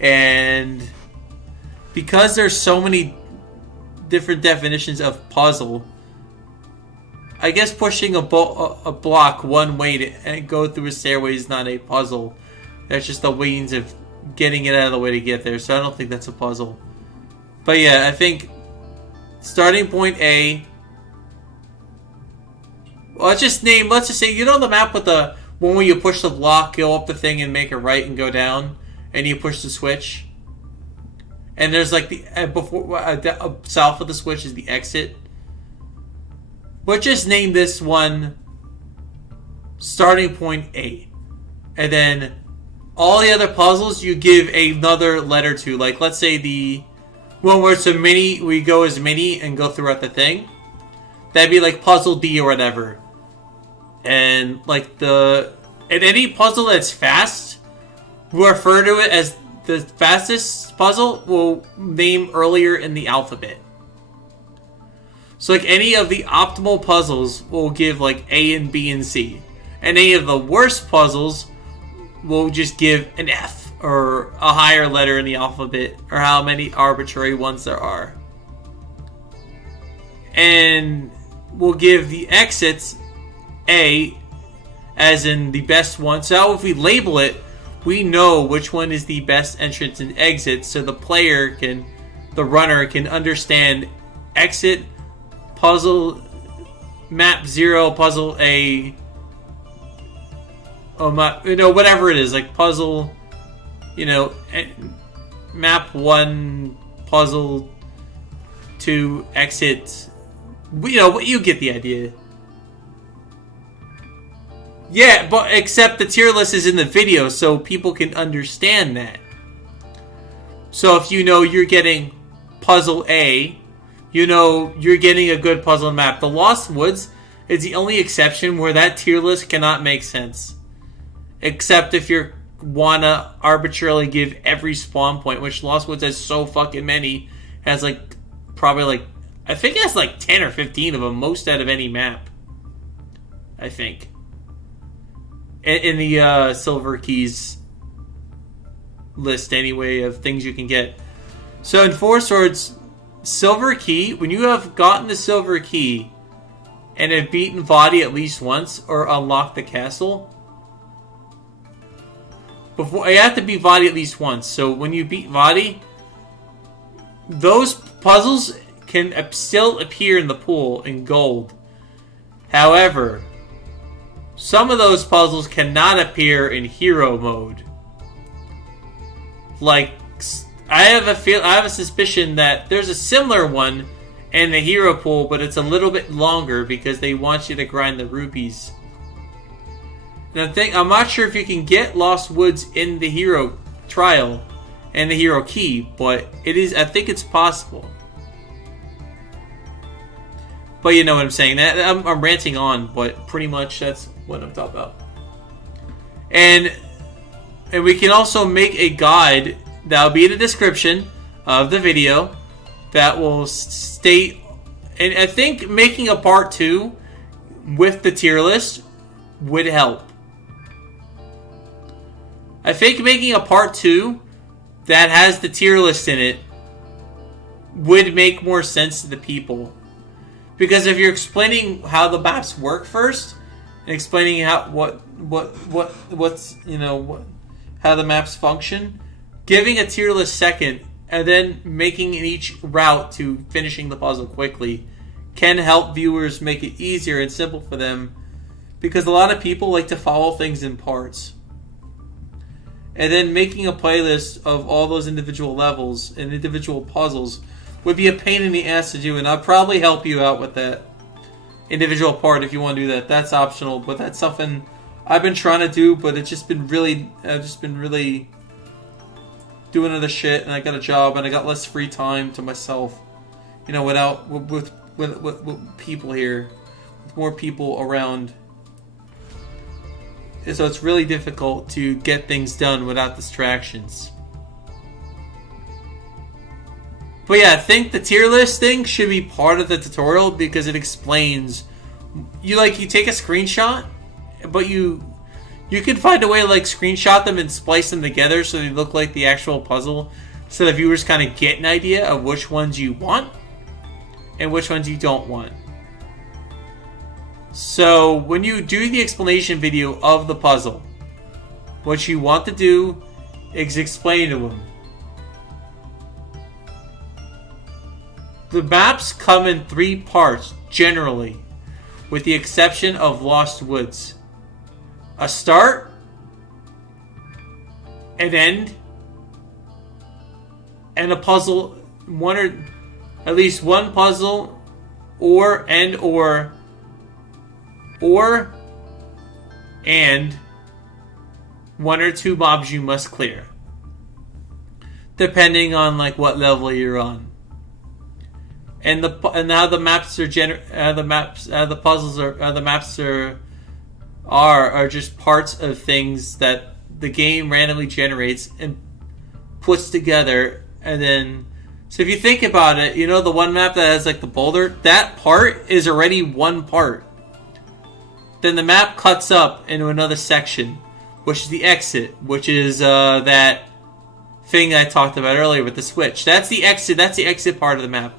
And because there's so many different definitions of puzzle, I guess pushing a block one way to go through a stairway is not a puzzle. That's just the means of getting it out of the way to get there. So I don't think that's a puzzle. But yeah, I think starting point A. Well, let's just say, the map with the one where you push the block, go up the thing, and make a right and go down, and you push the switch. And there's like south of the switch is the exit. But just name this one starting point A, and then all the other puzzles you give another letter to. Like, let's say the one where it's a mini, we go as mini and go throughout the thing. That'd be like puzzle D or whatever. And like any puzzle that's fast, we'll refer to it as the fastest puzzle. We'll name earlier in the alphabet. So like any of the optimal puzzles will give like A and B and C. And any of the worst puzzles will just give an F or a higher letter in the alphabet, or how many arbitrary ones there are. And we'll give the exits A, as in the best one. So now if we label it, we know which one is the best entrance and exit, so the runner can understand exit, puzzle, map 0, puzzle A, whatever it is, like puzzle, map 1, puzzle 2, exit. You get the idea. Yeah, but except the tier list is in the video, so people can understand that. So if you're getting puzzle A, you're getting a good puzzle map. The Lost Woods is the only exception where that tier list cannot make sense. Except if you wanna arbitrarily give every spawn point, which Lost Woods has so fucking many, has probably I think it has 10 or 15 of them, most out of any map. I think. In the Silver Keys list, anyway, of things you can get. So in Four Swords, Silver Key, when you have gotten the Silver Key and have beaten Vadi at least once or unlocked the castle, you have to beat Vadi at least once. So when you beat Vadi, those puzzles can still appear in the pool in gold. However, some of those puzzles cannot appear in hero mode. I have a suspicion that there's a similar one in the hero pool, but it's a little bit longer because they want you to grind the rupees. And I'm not sure if you can get Lost Woods in the hero trial and the hero key, but I think it's possible. But you know what I'm saying. I'm ranting on, but pretty much that's what I'm talking about. And we can also make a guide that will be in the description of the video that will state, and I think making a part 2 with the tier list would help. I think making a part 2 that has the tier list in it would make more sense to the people. Because if you're explaining how the maps work first, and explaining how the maps function, giving a tier list second, and then making each route to finishing the puzzle quickly can help viewers make it easier and simple for them, because a lot of people like to follow things in parts. And then making a playlist of all those individual levels and individual puzzles would be a pain in the ass to do, and I'll probably help you out with that individual part if you want to do that. That's optional, but that's something I've been trying to do, but I've just been really doing other shit, and I got a job, and I got less free time to myself, with people here, with more people around. And so it's really difficult to get things done without distractions. But yeah, I think the tier list thing should be part of the tutorial because it explains. You take a screenshot, but you can find a way to screenshot them and splice them together so they look like the actual puzzle, so the viewers kind of get an idea of which ones you want and which ones you don't want. So when you do the explanation video of the puzzle, what you want to do is explain to them. The maps come in 3 parts, generally, with the exception of Lost Woods. A start, an end, and a puzzle, at least one puzzle, and one or 2 mobs you must clear, depending on what level you're on. And how the maps are the puzzles are the maps are just parts of things that the game randomly generates and puts together. And then, so if you think about it, the one map that has the boulder, that part is already one part. Then the map cuts up into another section, which is the exit, which is that thing I talked about earlier with the switch. That's the exit. That's the exit part of the map.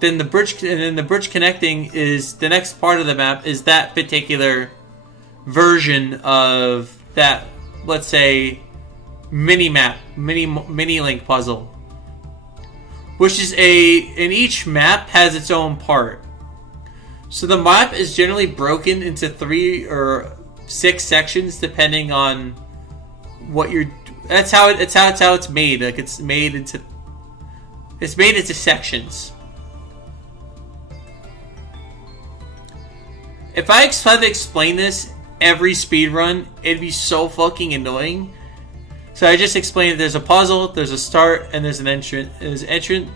Then the bridge connecting is the next part of the map. Is that particular version of that, let's say, mini link puzzle, which is and each map has its own part. So the map is generally broken into 3 or 6 sections depending on what you're. That's how it's made. Like it's made into sections. If I tried to explain this every speedrun, it'd be so fucking annoying. So I just explained that there's a puzzle, there's a start, and there's an entrance. There's an entrance,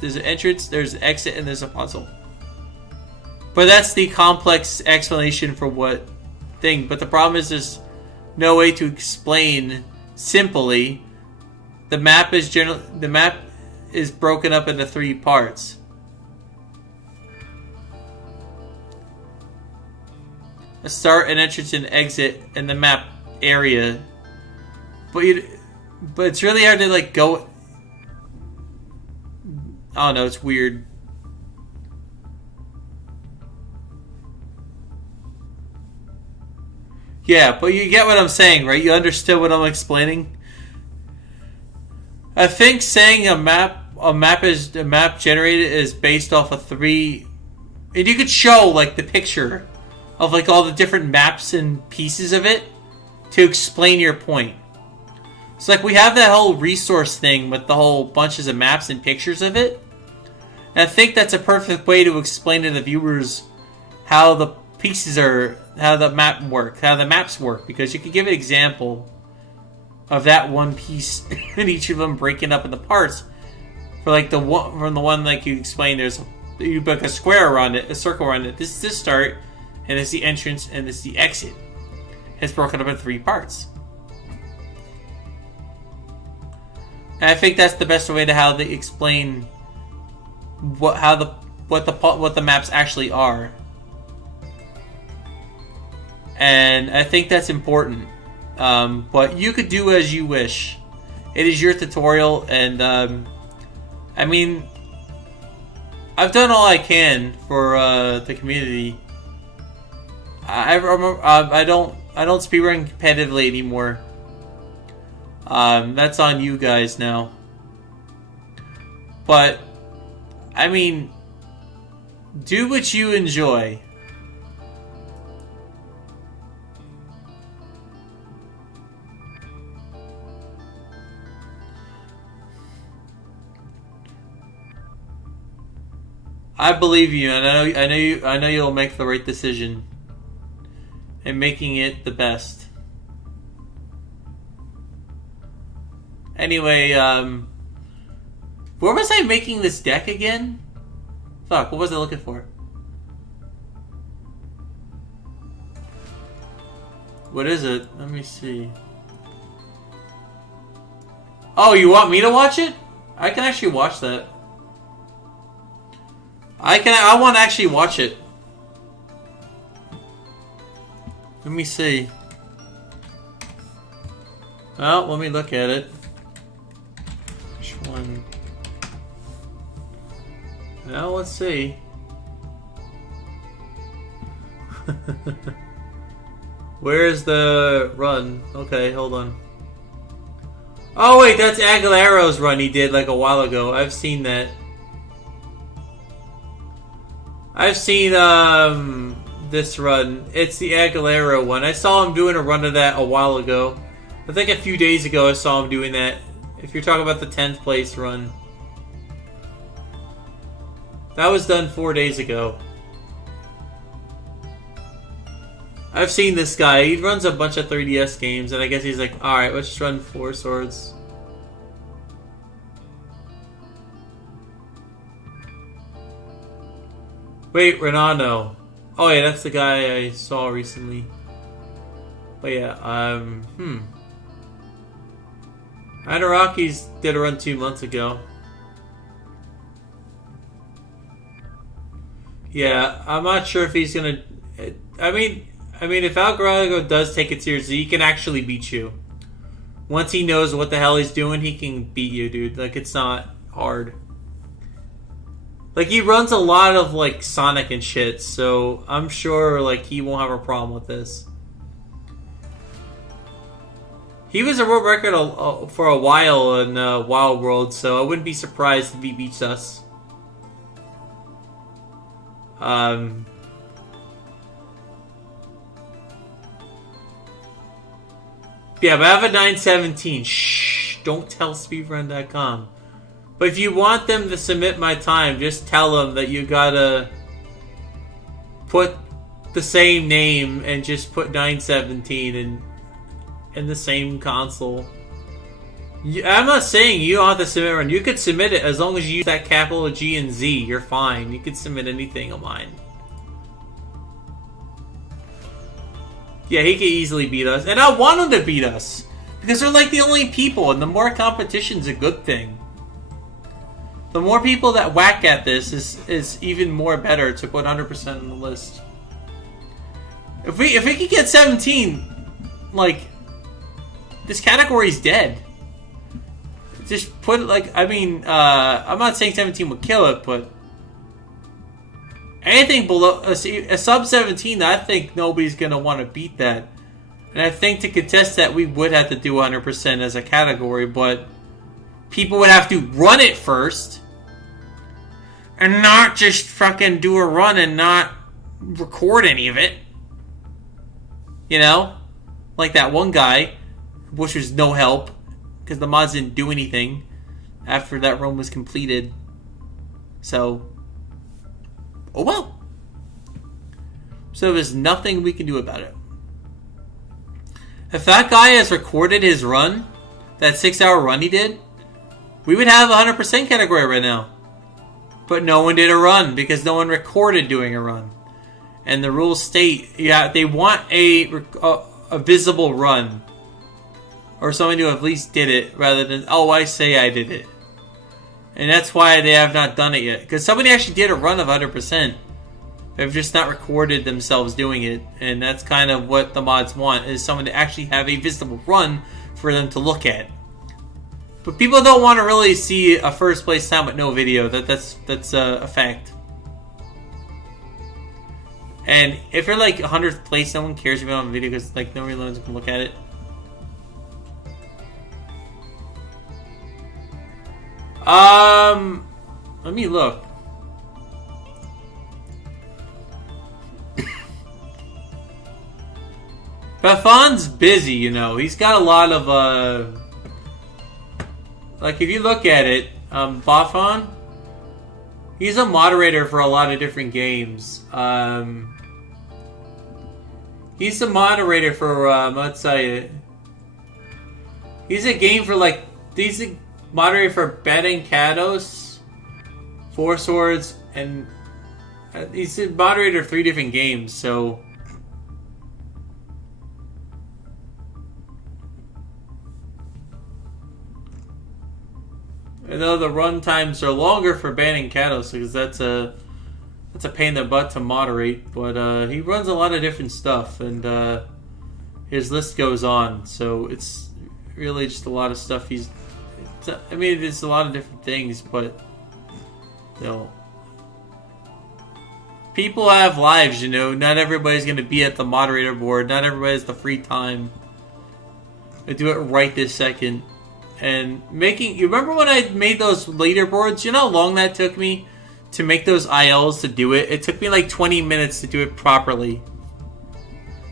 there's an exit, and there's a puzzle. But that's the complex explanation for what thing. But the problem is there's no way to explain simply. The map is broken up into 3 parts. A start, an entrance, and exit, and the map area. But it's really hard to like go. I don't know. It's weird. Yeah, but you get what I'm saying, right? You understood what I'm explaining. I think saying a map generated is based off of 3, and you could show like the picture of like all the different maps and pieces of it to explain your point. So like we have that whole resource thing with the whole bunches of maps and pictures of it. And I think that's a perfect way to explain to the viewers how the pieces are, how the maps work, because you could give an example of that one piece and each of them breaking up into parts. For like the one like you explained, you put a square around it, a circle around it. This is the start, and this is the entrance, and this is the exit. It's broken up into 3 parts. And I think that's the best way to how they explain what the maps actually are. And I think that's important. But you could do as you wish. It is your tutorial, and I mean, I've done all I can for the community. I don't speedrun competitively anymore. That's on you guys now. But I mean, do what you enjoy. I believe you, and I know you'll make the right decision in making it the best. Anyway, where was I making this deck again? Fuck, what was I looking for? What is it? Let me see. Oh, you want me to watch it? I can actually watch that. I want to actually watch it. Let me see. Well, let me look at it. Which one? Well, let's see. Where's the run? Okay, hold on. Oh wait, that's Aguilaro's run he did like a while ago. I've seen that. I've seen this run. It's the Aguilera one. I saw him doing a run of that a while ago. I think a few days ago I saw him doing that. If you're talking about the 10th place run. That was done 4 days ago. I've seen this guy. He runs a bunch of 3DS games, and I guess he's like, alright, let's just run 4 swords. Wait, Renano. Oh yeah, that's the guy I saw recently. But yeah, Anaraki's did a run 2 months ago. Yeah, I'm not sure if he's gonna... I mean, if Algarago does take it seriously, he can actually beat you. Once he knows what the hell he's doing, he can beat you, dude. Like, it's not hard. Like, he runs a lot of, like, Sonic and shit, so I'm sure, like, he won't have a problem with this. He was a world record for a while in Wild World, so I wouldn't be surprised if he beats us. Yeah, but I have a 917. Shh, don't tell speedrun.com. But if you want them to submit my time, just tell them that you gotta put the same name and just put 917 in the same console. I'm not saying you don't have to submit one. You could submit it as long as you use that capital G and Z. You're fine. You could submit anything of mine. Yeah, he could easily beat us. And I want him to beat us. Because they're like the only people, and the more competition's a good thing. The more people that whack at this is even more better to put 100% on the list. If we could get 17, like, this category's dead. Just put it like, I mean, I'm not saying 17 would kill it, but anything below a sub 17, I think nobody's gonna want to beat that. And I think to contest that, we would have to do 100% as a category, but people would have to run it first, and not just fucking do a run and not record any of it. You know, like that one guy, which was no help. Because the mods didn't do anything after that run was completed. So, oh well. So there's nothing we can do about it. If that guy has recorded his run, that 6-hour run he did, we would have a 100% category right now. But no one did a run because no one recorded doing a run. And the rules state, yeah, they want a visible run. Or someone who at least did it, rather than, oh, I say I did it. And that's why they have not done it yet. Because somebody actually did a run of 100%. They've just not recorded themselves doing it. And that's kind of what the mods want, is someone to actually have a visible run for them to look at. But people don't want to really see a first place time with no video. That's a fact. And if you're like 100th place, no one cares if you don't have a video because like nobody knows can look at it. Let me look. Bafon's busy, you know. He's got a lot of, like, if you look at it, Bafon, he's a moderator for a lot of different games. He's a moderator for, let's say, he's a game for, like, he's a moderator for Betting Kados, Four Swords, and he's a moderator of 3 different games, so I know the run times are longer for Banning Kados because that's a pain in the butt to moderate, but he runs a lot of different stuff, and his list goes on, so it's really just a lot of stuff I mean, it's a lot of different things, but you know, people have lives, you know. Not everybody's going to be at the moderator board. Not everybody has the free time to do it right this second. And you remember when I made those leaderboards? You know how long that took me to make those ILs to do it? It took me like 20 minutes to do it properly.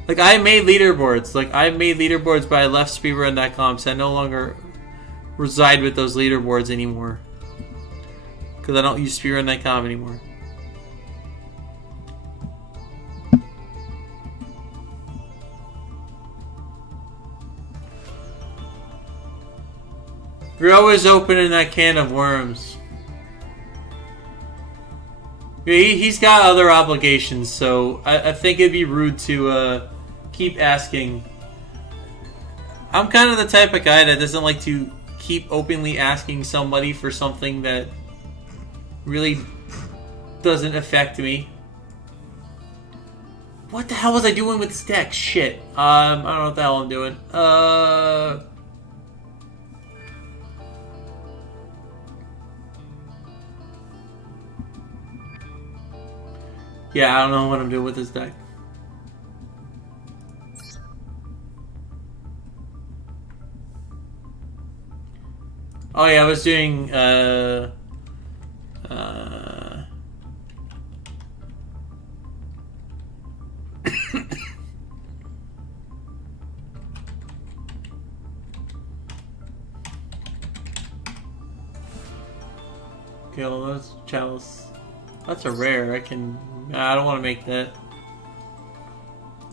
Like, I made leaderboards. But I left speedrun.com, so I no longer reside with those leaderboards anymore. Because I don't use speedrun.com anymore. You're always opening that can of worms. He's got other obligations, so I think it'd be rude to keep asking. I'm kind of the type of guy that doesn't like to keep openly asking somebody for something that really doesn't affect me. What the hell was I doing with this deck? Shit. I don't know what the hell I'm doing. Yeah, I don't know what I'm doing with this deck. Oh yeah, I was doing kill those chalice. That's a rare. I don't want to make that.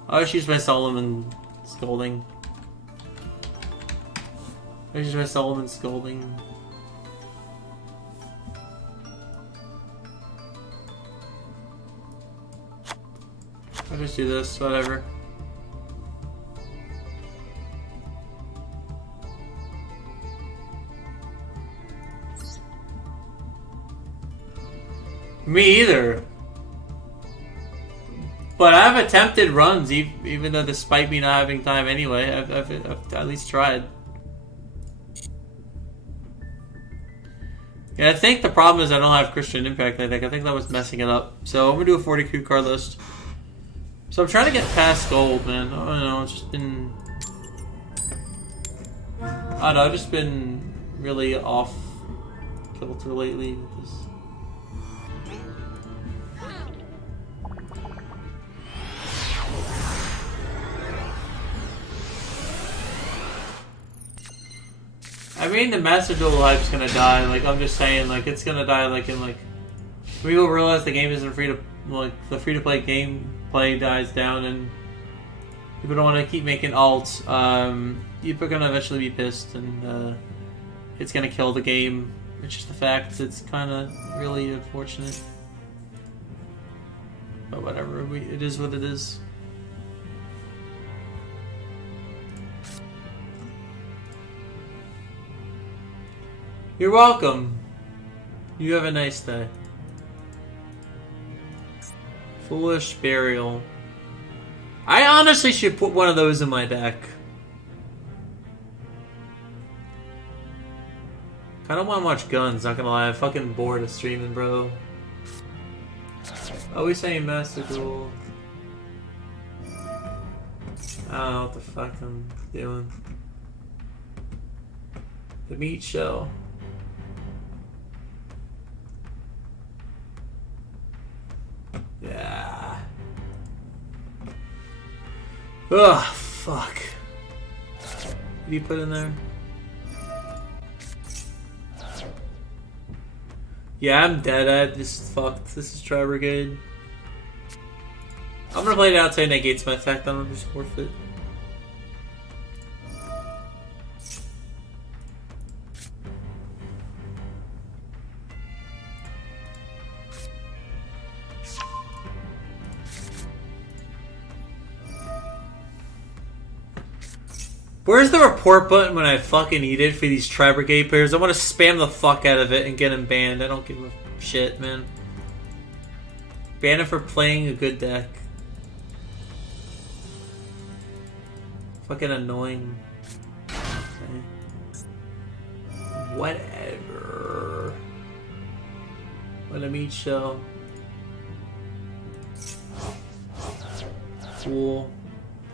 I'll just use my Solomon Scolding. I'll use my Solomon Scolding. I'll just do this, whatever. Me either. But I've attempted runs, even though despite me not having time anyway, I've at least tried. Yeah, I think the problem is I don't have Christian Impact. I think that was messing it up. So I'm gonna do a 40 card list. So I'm trying to get past gold, man. I don't know. It's just been. I don't know. I've just been really off kilter lately with this. I mean, the Master Duel hype's gonna die. Like, I'm just saying, like, it's gonna die, like, in, like... People realize the game isn't free to... Like, the free-to-play gameplay dies down, and... People don't want to keep making alts. People are gonna eventually be pissed, and, it's gonna kill the game. It's just the fact. It's kind of really unfortunate. But whatever. It is what it is. You're welcome. You have a nice day. Foolish Burial. I honestly should put one of those in my deck. I don't want to watch guns, not gonna lie. I'm fucking bored of streaming, bro. Always saying Master Duel. I don't know what the fuck I'm doing. The Meatshow. Yeah. Ugh, fuck. What do you put in there? Yeah, I'm dead. I just fucked. This is Tri Brigade. I'm gonna play it out so it negates my effect. I'm gonna just forfeit. Where's the report button when I fucking need it for these Tri Brigade players? I want to spam the fuck out of it and get them banned. I don't give a shit, man. Ban them for playing a good deck. Fucking annoying. Okay. Whatever. What a Meatshow. Cool.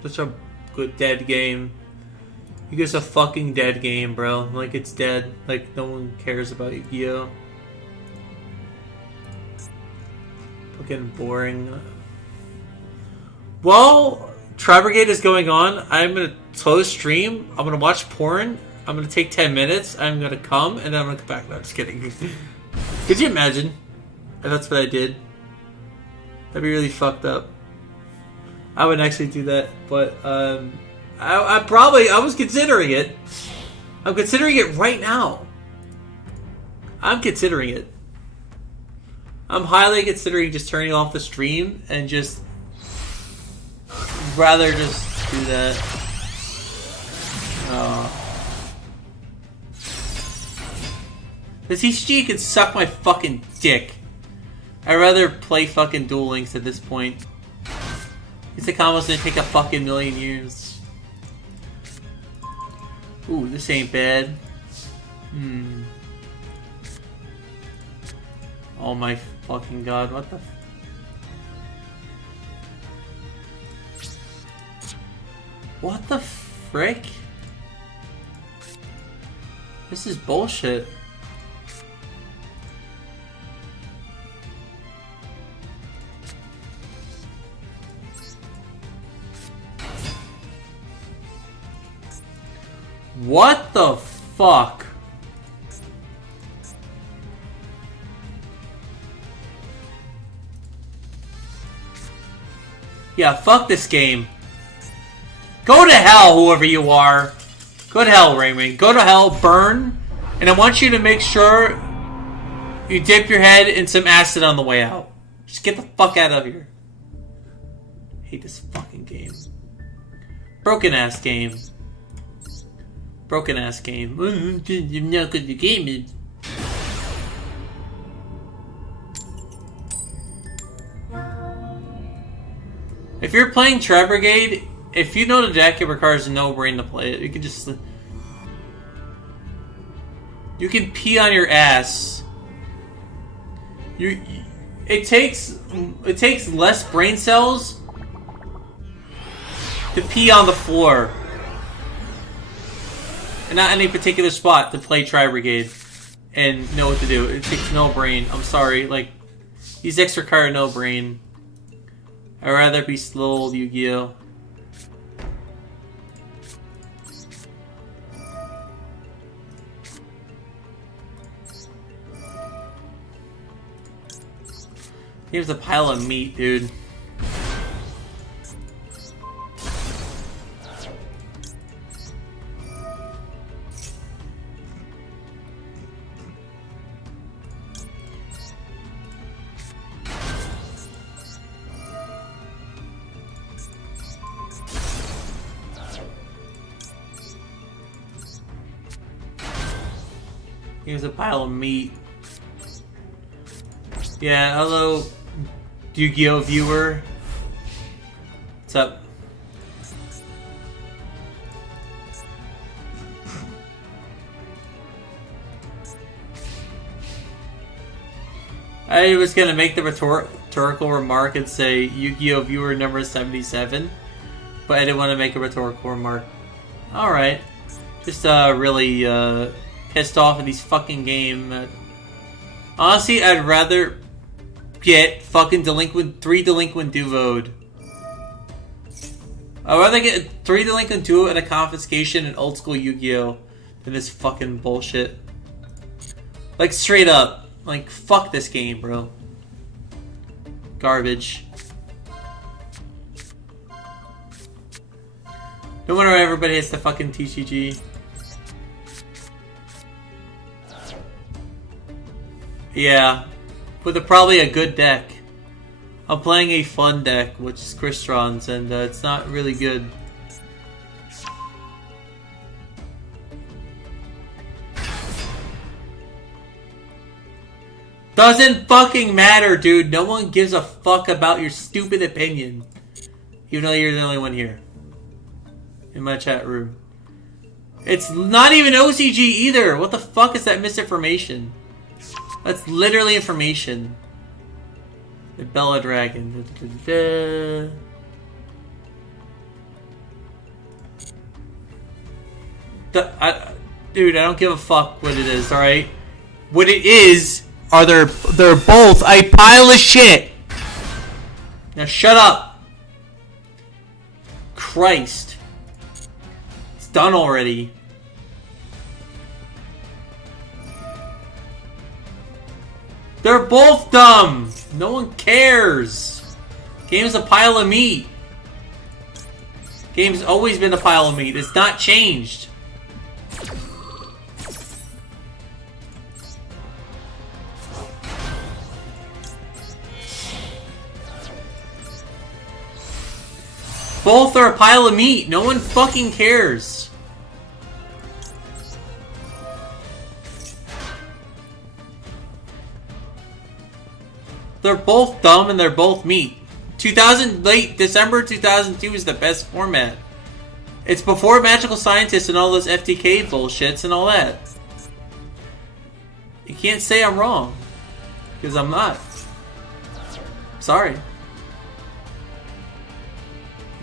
Such a good dead game. You guys a fucking dead game, bro. Like, it's dead. Like, no one cares about Yu-Gi-Oh! Fucking boring. Well, Tri Brigade is going on. I'm gonna close stream. I'm gonna watch porn. I'm gonna take 10 minutes. I'm gonna come, and then I'm gonna come back. No, I'm just kidding. Could you imagine if that's what I did? That'd be really fucked up. I would actually do that, but, I was considering it. I'm considering it right now. I'm considering it. I'm highly considering just turning off the stream and just rather just do that. The TCG can suck my fucking dick. I'd rather play fucking Duel Links at this point. These combos gonna take a fucking million years. Ooh, this ain't bad. Oh my fucking god, what the What the frick? This is bullshit. What the fuck? Yeah, fuck this game. Go to hell, whoever you are. Go to hell, Ring Ring. Go to hell, burn. And I want you to make sure you dip your head in some acid on the way out. Just get the fuck out of here. I hate this fucking game. Broken ass game. Broken ass game. I'm not good at the game. If you're playing Tri Brigade, if you know the deck, it requires no brain to play it. You can just... You can pee on your ass. It takes less brain cells to pee on the floor. And not any particular spot to play Tri Brigade and know what to do. It takes no brain. I'm sorry. Like, these decks require no brain. I'd rather be slow old Yu-Gi-Oh! Here's a pile of meat, dude. Here's a pile of meat. Yeah, hello, Yu-Gi-Oh! Viewer. What's up? I was gonna make the rhetorical remark and say Yu-Gi-Oh! Viewer number 77, but I didn't want to make a rhetorical remark. Alright. Just really pissed off at these fucking game. Honestly, I'd rather get fucking three delinquent duoed. I'd rather get 3 delinquent duo and a confiscation in old school Yu-Gi-Oh! Than this fucking bullshit. Like, straight up. Like, fuck this game, bro. Garbage. No wonder everybody hits the fucking TCG. Yeah, with probably a good deck. I'm playing a fun deck, which is Crystron's, and it's not really good. Doesn't fucking matter, dude. No one gives a fuck about your stupid opinion. Even though you're the only one here. In my chat room. It's not even OCG either. What the fuck is that misinformation? That's literally information. The Bella Dragon. Dude, I don't give a fuck what it is, alright? What it is are they're both a pile of shit. Now shut up. Christ. It's done already. They're both dumb. No one cares. Game's a pile of meat. Game's always been a pile of meat. It's not changed. Both are a pile of meat. No one fucking cares. They're both dumb and they're both meat. Late December 2002 is the best format. It's before Magical Scientists and all those FTK bullshits and all that. You can't say I'm wrong. Because I'm not. Sorry.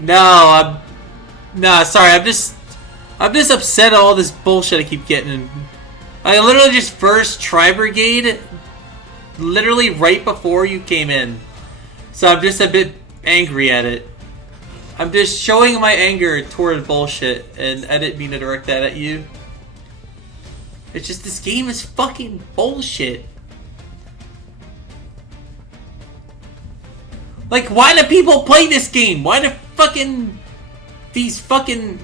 Sorry, I'm just upset at all this bullshit I keep getting. I literally just first Tri-Brigade literally right before you came in. So I'm just a bit angry at it. I'm just showing my anger toward bullshit, and I didn't mean to direct that at you. It's just this game is fucking bullshit. Like, why do people play this game? Why do fucking these fucking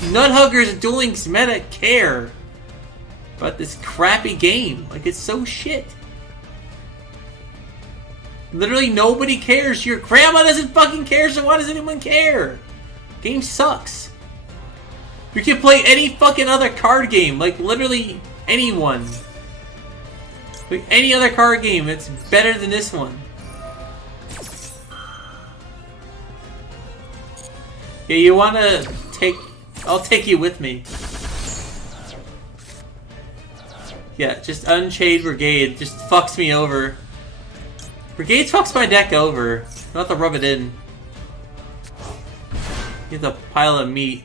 nuthuggers at Duel Links meta care about this crappy game? Like, it's so shit. Literally nobody cares. Your grandma doesn't fucking care, so why does anyone care? Game sucks. You can play any fucking other card game. Like, literally anyone. Like, any other card game, it's better than this one. Yeah, you wanna take... I'll take you with me. Yeah, just Unchained Brigade just fucks me over. Brigade fucks my deck over. I'll have to rub it in. Get the pile of meat.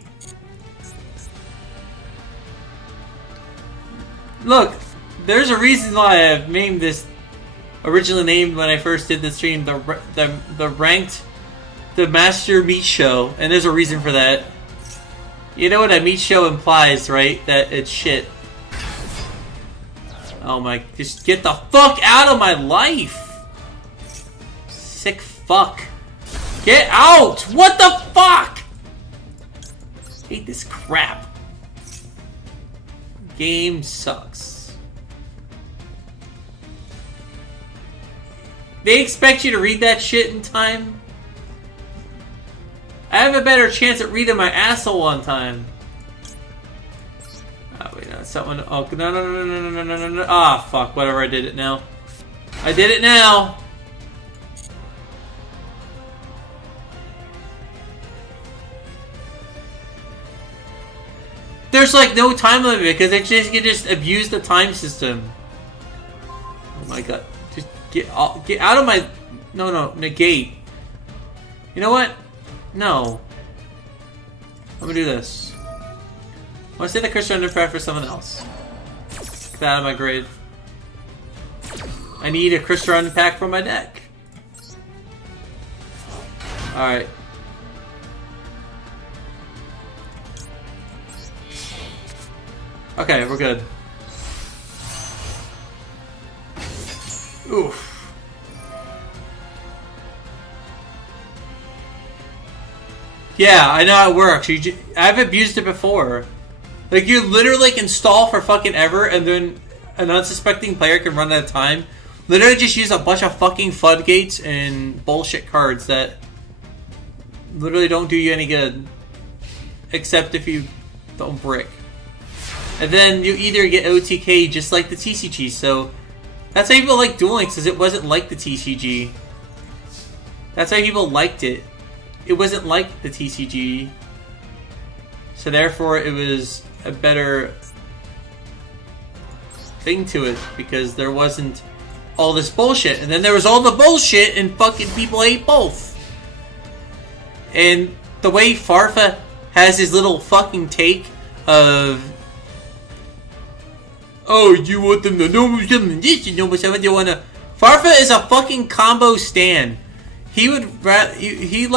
Look, there's a reason why I've named this, originally named when I first did the stream, the Master Meatshow, and there's a reason for that. You know what a Meatshow implies, right? That it's shit. Oh my, just get the fuck out of my life! Sick fuck. Get out! What the fuck? I hate this crap. Game sucks. They expect you to read that shit in time? I have a better chance at reading my asshole on time. Oh wait, no, someone. Oh no. Ah, fuck. Whatever. I did it now. I did it now. There's like no time limit because you can just abuse the time system. Oh my god! Just get out of my. No, negate. You know what? No. I'm gonna do this. I want to say the Crystal Underpack for someone else. Get that out of my grave. I need a Crystal Underpack for my deck. Alright. Okay, we're good. Oof. Yeah, I know how it works. I've abused it before. Like, you literally can stall for fucking ever, and then an unsuspecting player can run out of time. Literally just use a bunch of fucking floodgates and bullshit cards that literally don't do you any good. Except if you don't brick. And then you either get OTK just like the TCG, so that's why people like Duel Links, because it wasn't like the TCG. That's why people liked it. It wasn't like the TCG, so therefore it was a better thing to it, because there wasn't all this bullshit, and then there was all the bullshit, and fucking people hate both. And the way Farfa has his little fucking take of, oh, you want them to know this, you know what you wanna. Farfa is a fucking combo stan. He would he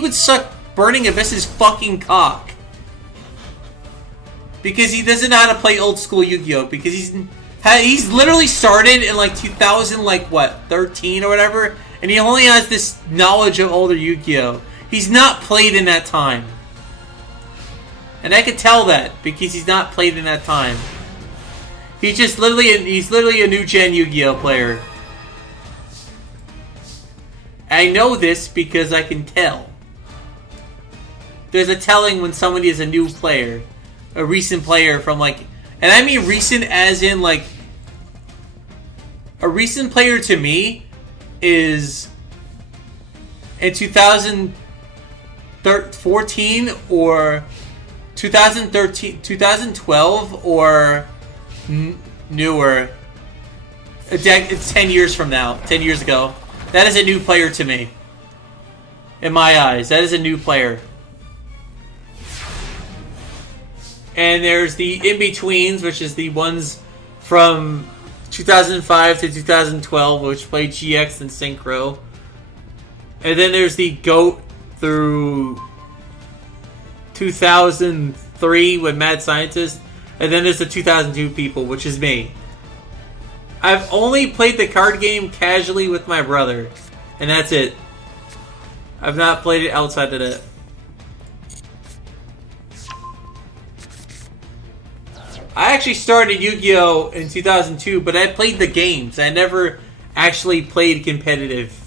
would suck Burning Abyss's fucking cock. Because he doesn't know how to play old school Yu-Gi-Oh! Because he's literally started in like 2000, like what, 13 or whatever, and he only has this knowledge of older Yu-Gi-Oh! He's not played in that time. And I could tell that because he's not played in that time. He's literally a new gen Yu-Gi-Oh! Player. I know this because I can tell. There's a telling when somebody is a new player. A recent player from like... And I mean recent as in like... A recent player to me is... In 2014 or... 2013... 2012 or... Newer. It's 10 years from now. 10 years ago. That is a new player to me. In my eyes. That is a new player. And there's the in-betweens, which is the ones from 2005 to 2012, which played GX and Synchro. And then there's the GOAT through 2003 with Mad Scientist. And then there's the 2002 people, which is me. I've only played the card game casually with my brother. And that's it. I've not played it outside of that. I actually started Yu-Gi-Oh! In 2002, but I played the games. I never actually played competitive.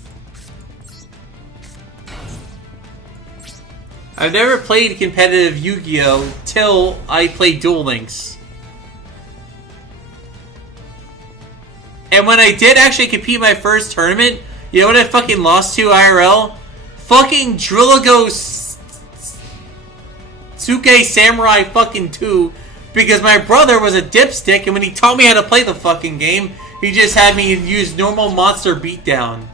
I've never played competitive Yu-Gi-Oh! Till I played Duel Links. And when I did actually compete in my first tournament, you know what I fucking lost to IRL? Fucking Drillago Tsuke Samurai fucking 2. Because my brother was a dipstick, and when he taught me how to play the fucking game, he just had me use normal monster beatdown.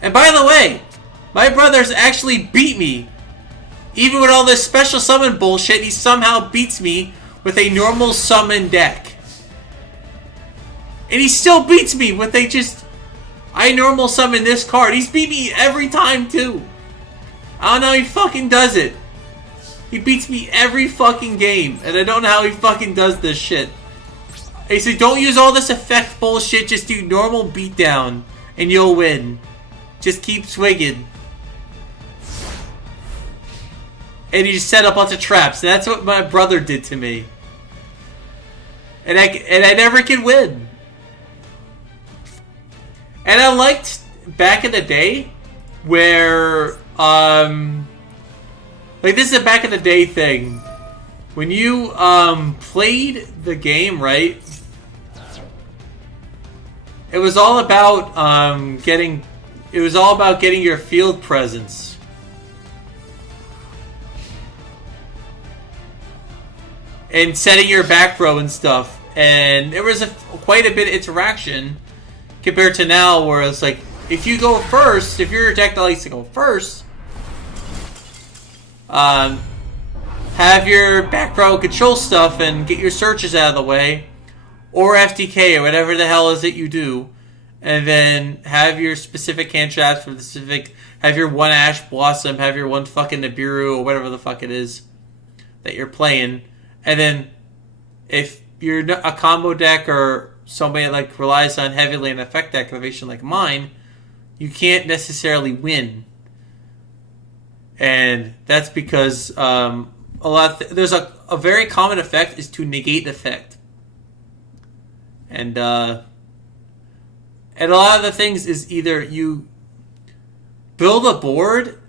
And by the way, my brother's actually beat me. Even with all this special summon bullshit, he somehow beats me with a normal summon deck. And he still beats me with a just... I normal summon this card. He's beat me every time too. I don't know how he fucking does it. He beats me every fucking game, and I don't know how he fucking does this shit. He said, don't use all this effect bullshit, just do normal beatdown, and you'll win. Just keep swinging. And he just set up a bunch of traps, and that's what my brother did to me. And I never could win. And I liked, back in the day, where, like, this is a back in the day thing. When you, played the game, right? It was all about, getting your field presence. And setting your back row and stuff. And there was quite a bit of interaction compared to now, where it's like, if you go first, if you're a deck that likes to go first, have your back row control stuff and get your searches out of the way, or FTK, or whatever the hell is it you do, and then have your specific hand traps for the specific, have your one Ash Blossom, have your one fucking Nibiru, or whatever the fuck it is that you're playing, and then if you're a combo deck or somebody that like relies on heavily on effect activation like mine, you can't necessarily win. And that's because there's a very common effect is to negate effect. And a lot of the things is either you build a board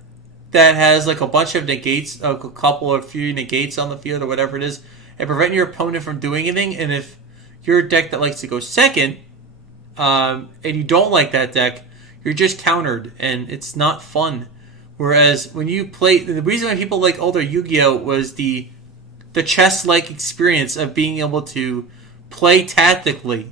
that has like a bunch of negates, a couple or few negates on the field or whatever it is, and prevent your opponent from doing anything. And if you're a deck that likes to go second, and you don't like that deck, you're just countered, and it's not fun. Whereas when you play, the reason why people like older Yu-Gi-Oh! Was the chess-like experience of being able to play tactically.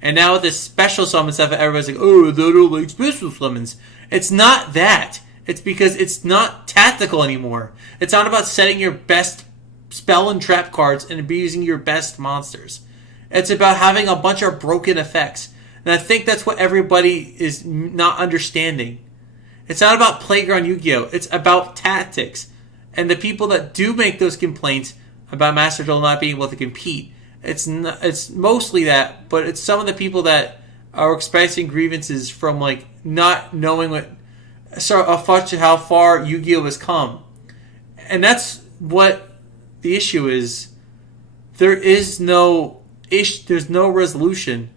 And now with this special summon stuff, everybody's like, oh, they don't like special summons. It's not that. It's because it's not tactical anymore. It's not about setting your best spell and trap cards and using your best monsters. It's about having a bunch of broken effects. And I think that's what everybody is not understanding. It's not about Playground Yu-Gi-Oh! It's about tactics. And the people that do make those complaints about Master Duel not being able to compete, it's mostly that, but it's some of the people that are expressing grievances from like not knowing how far Yu-Gi-Oh! Has come. And that's what the issue is. There's no resolution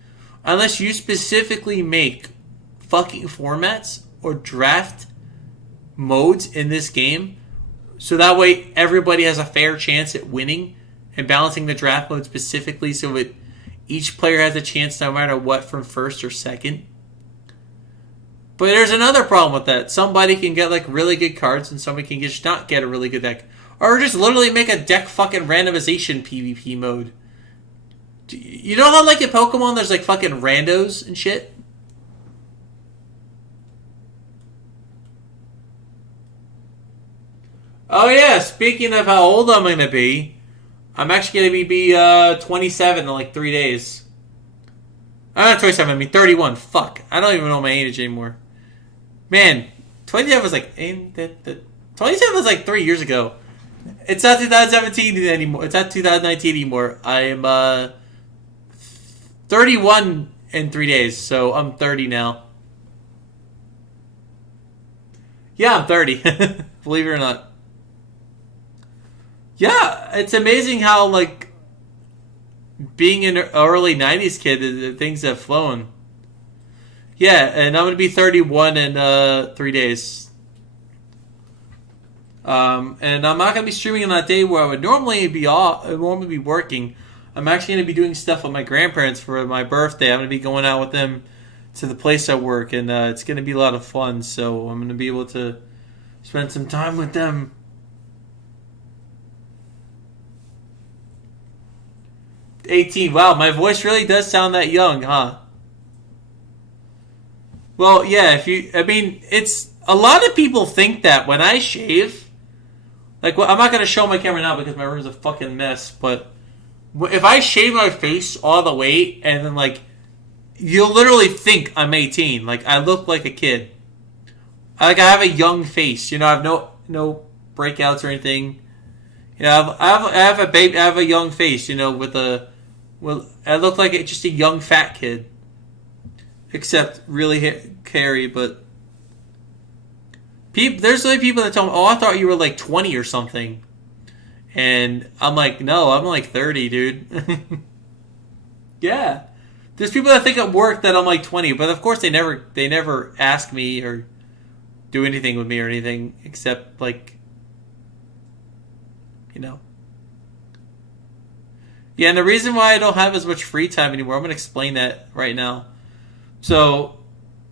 unless you specifically make fucking formats or draft modes in this game, so that way everybody has a fair chance at winning, and balancing the draft mode specifically so that each player has a chance no matter what from first or second. But there's another problem with that. Somebody can get like really good cards and somebody can just not get a really good deck. Or just literally make a deck fucking randomization PvP mode. You know how like in Pokemon there's like fucking randos and shit? Oh yeah, speaking of how old I'm going to be, I'm actually going to be 27 in like 3 days. I'm not 27, I mean 31. Fuck. I don't even know my age anymore. Man, 27 was like... 27 was like 3 years ago. It's not 2017 anymore. It's not 2019 anymore. I am 31 in 3 days, so I'm 30 now. Yeah, I'm 30. Believe it or not. Yeah, it's amazing how, like, being an early 90s kid, things have flown. Yeah, and I'm going to be 31 in 3 days. And I'm not going to be streaming on that day where I would normally be working. I'm actually going to be doing stuff with my grandparents for my birthday. I'm going to be going out with them to the place I work, and it's going to be a lot of fun. So I'm going to be able to spend some time with them. 18. Wow, my voice really does sound that young, huh? Well, yeah, it's a lot of people think that when I shave, like, well, I'm not going to show my camera now because my room's a fucking mess, but if I shave my face all the way and then, like, you'll literally think I'm 18. Like, I look like a kid. I have a young face. You know, I have no breakouts or anything. You know, I have a young face, you know, I look like just a young fat kid. Except really hairy, but there's like people that tell me, "Oh, I thought you were like 20 or something," and I'm like, "No, I'm like 30, dude." Yeah, there's people that think at work that I'm like 20, but of course they never ask me or do anything with me or anything except, like, you know. Yeah, and the reason why I don't have as much free time anymore, I'm going to explain that right now. So,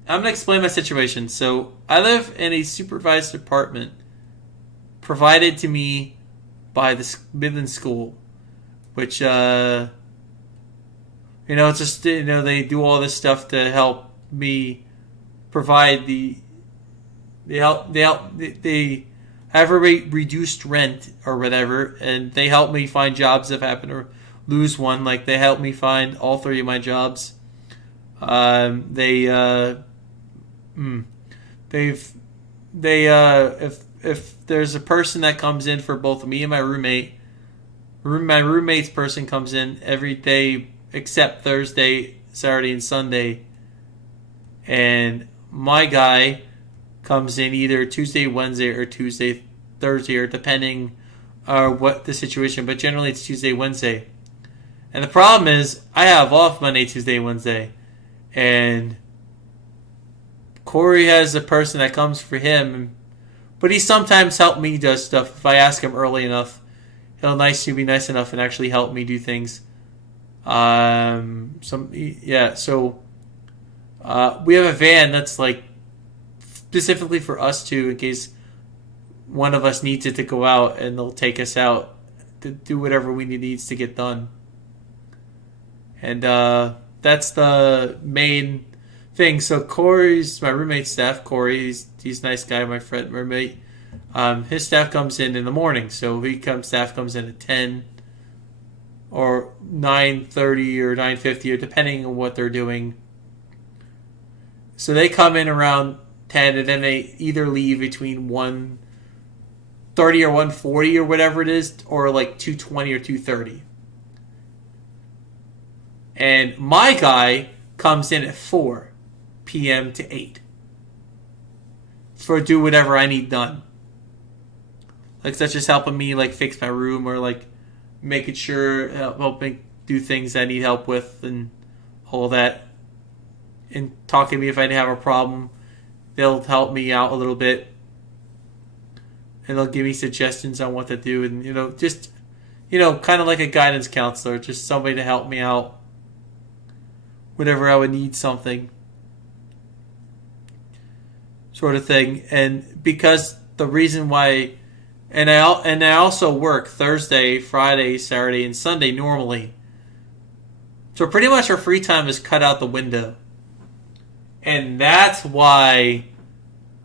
I'm going to explain my situation. So, I live in a supervised apartment provided to me by the Midland School, which, it's just, they do all this stuff to help me provide they have a reduced rent or whatever, and they help me find jobs if I happen to lose one. Like, they help me find all 3 of my jobs. If there's a person that comes in for both me and my my roommate's person comes in every day except Thursday, Saturday, and Sunday, and my guy comes in either Tuesday, Wednesday, or Tuesday, Thursday, or depending what the situation. But generally, it's Tuesday, Wednesday. And the problem is, I have off Monday, Tuesday, Wednesday. And Corey has a person that comes for him. But he sometimes helps me do stuff. If I ask him early enough, he'll be nice enough and actually help me do things. So we have a van that's like specifically for us two, in case one of us needs it to go out, and they'll take us out to do whatever we needs to get done. And that's the main thing. So Corey's my roommate's staff. Corey, he's a nice guy, my friend roommate. His staff comes in the morning, so staff comes in at 10 or 9:30 or 9:50, or depending on what they're doing. So they come in around 10, and then they either leave between 1:30 or 1:40 or whatever it is, or like 2:20 or 2:30. And my guy comes in at 4 p.m. to 8 for do whatever I need done. Like, such as helping me, like, fix my room, or like making sure, helping do things I need help with and all that. And talking to me if I have a problem. They'll help me out a little bit. And they'll give me suggestions on what to do. And, just, kind of like a guidance counselor. Just somebody to help me out whenever I would need something. Sort of thing. And because the reason why... And I also work Thursday, Friday, Saturday, and Sunday normally. So pretty much our free time is cut out the window. And that's why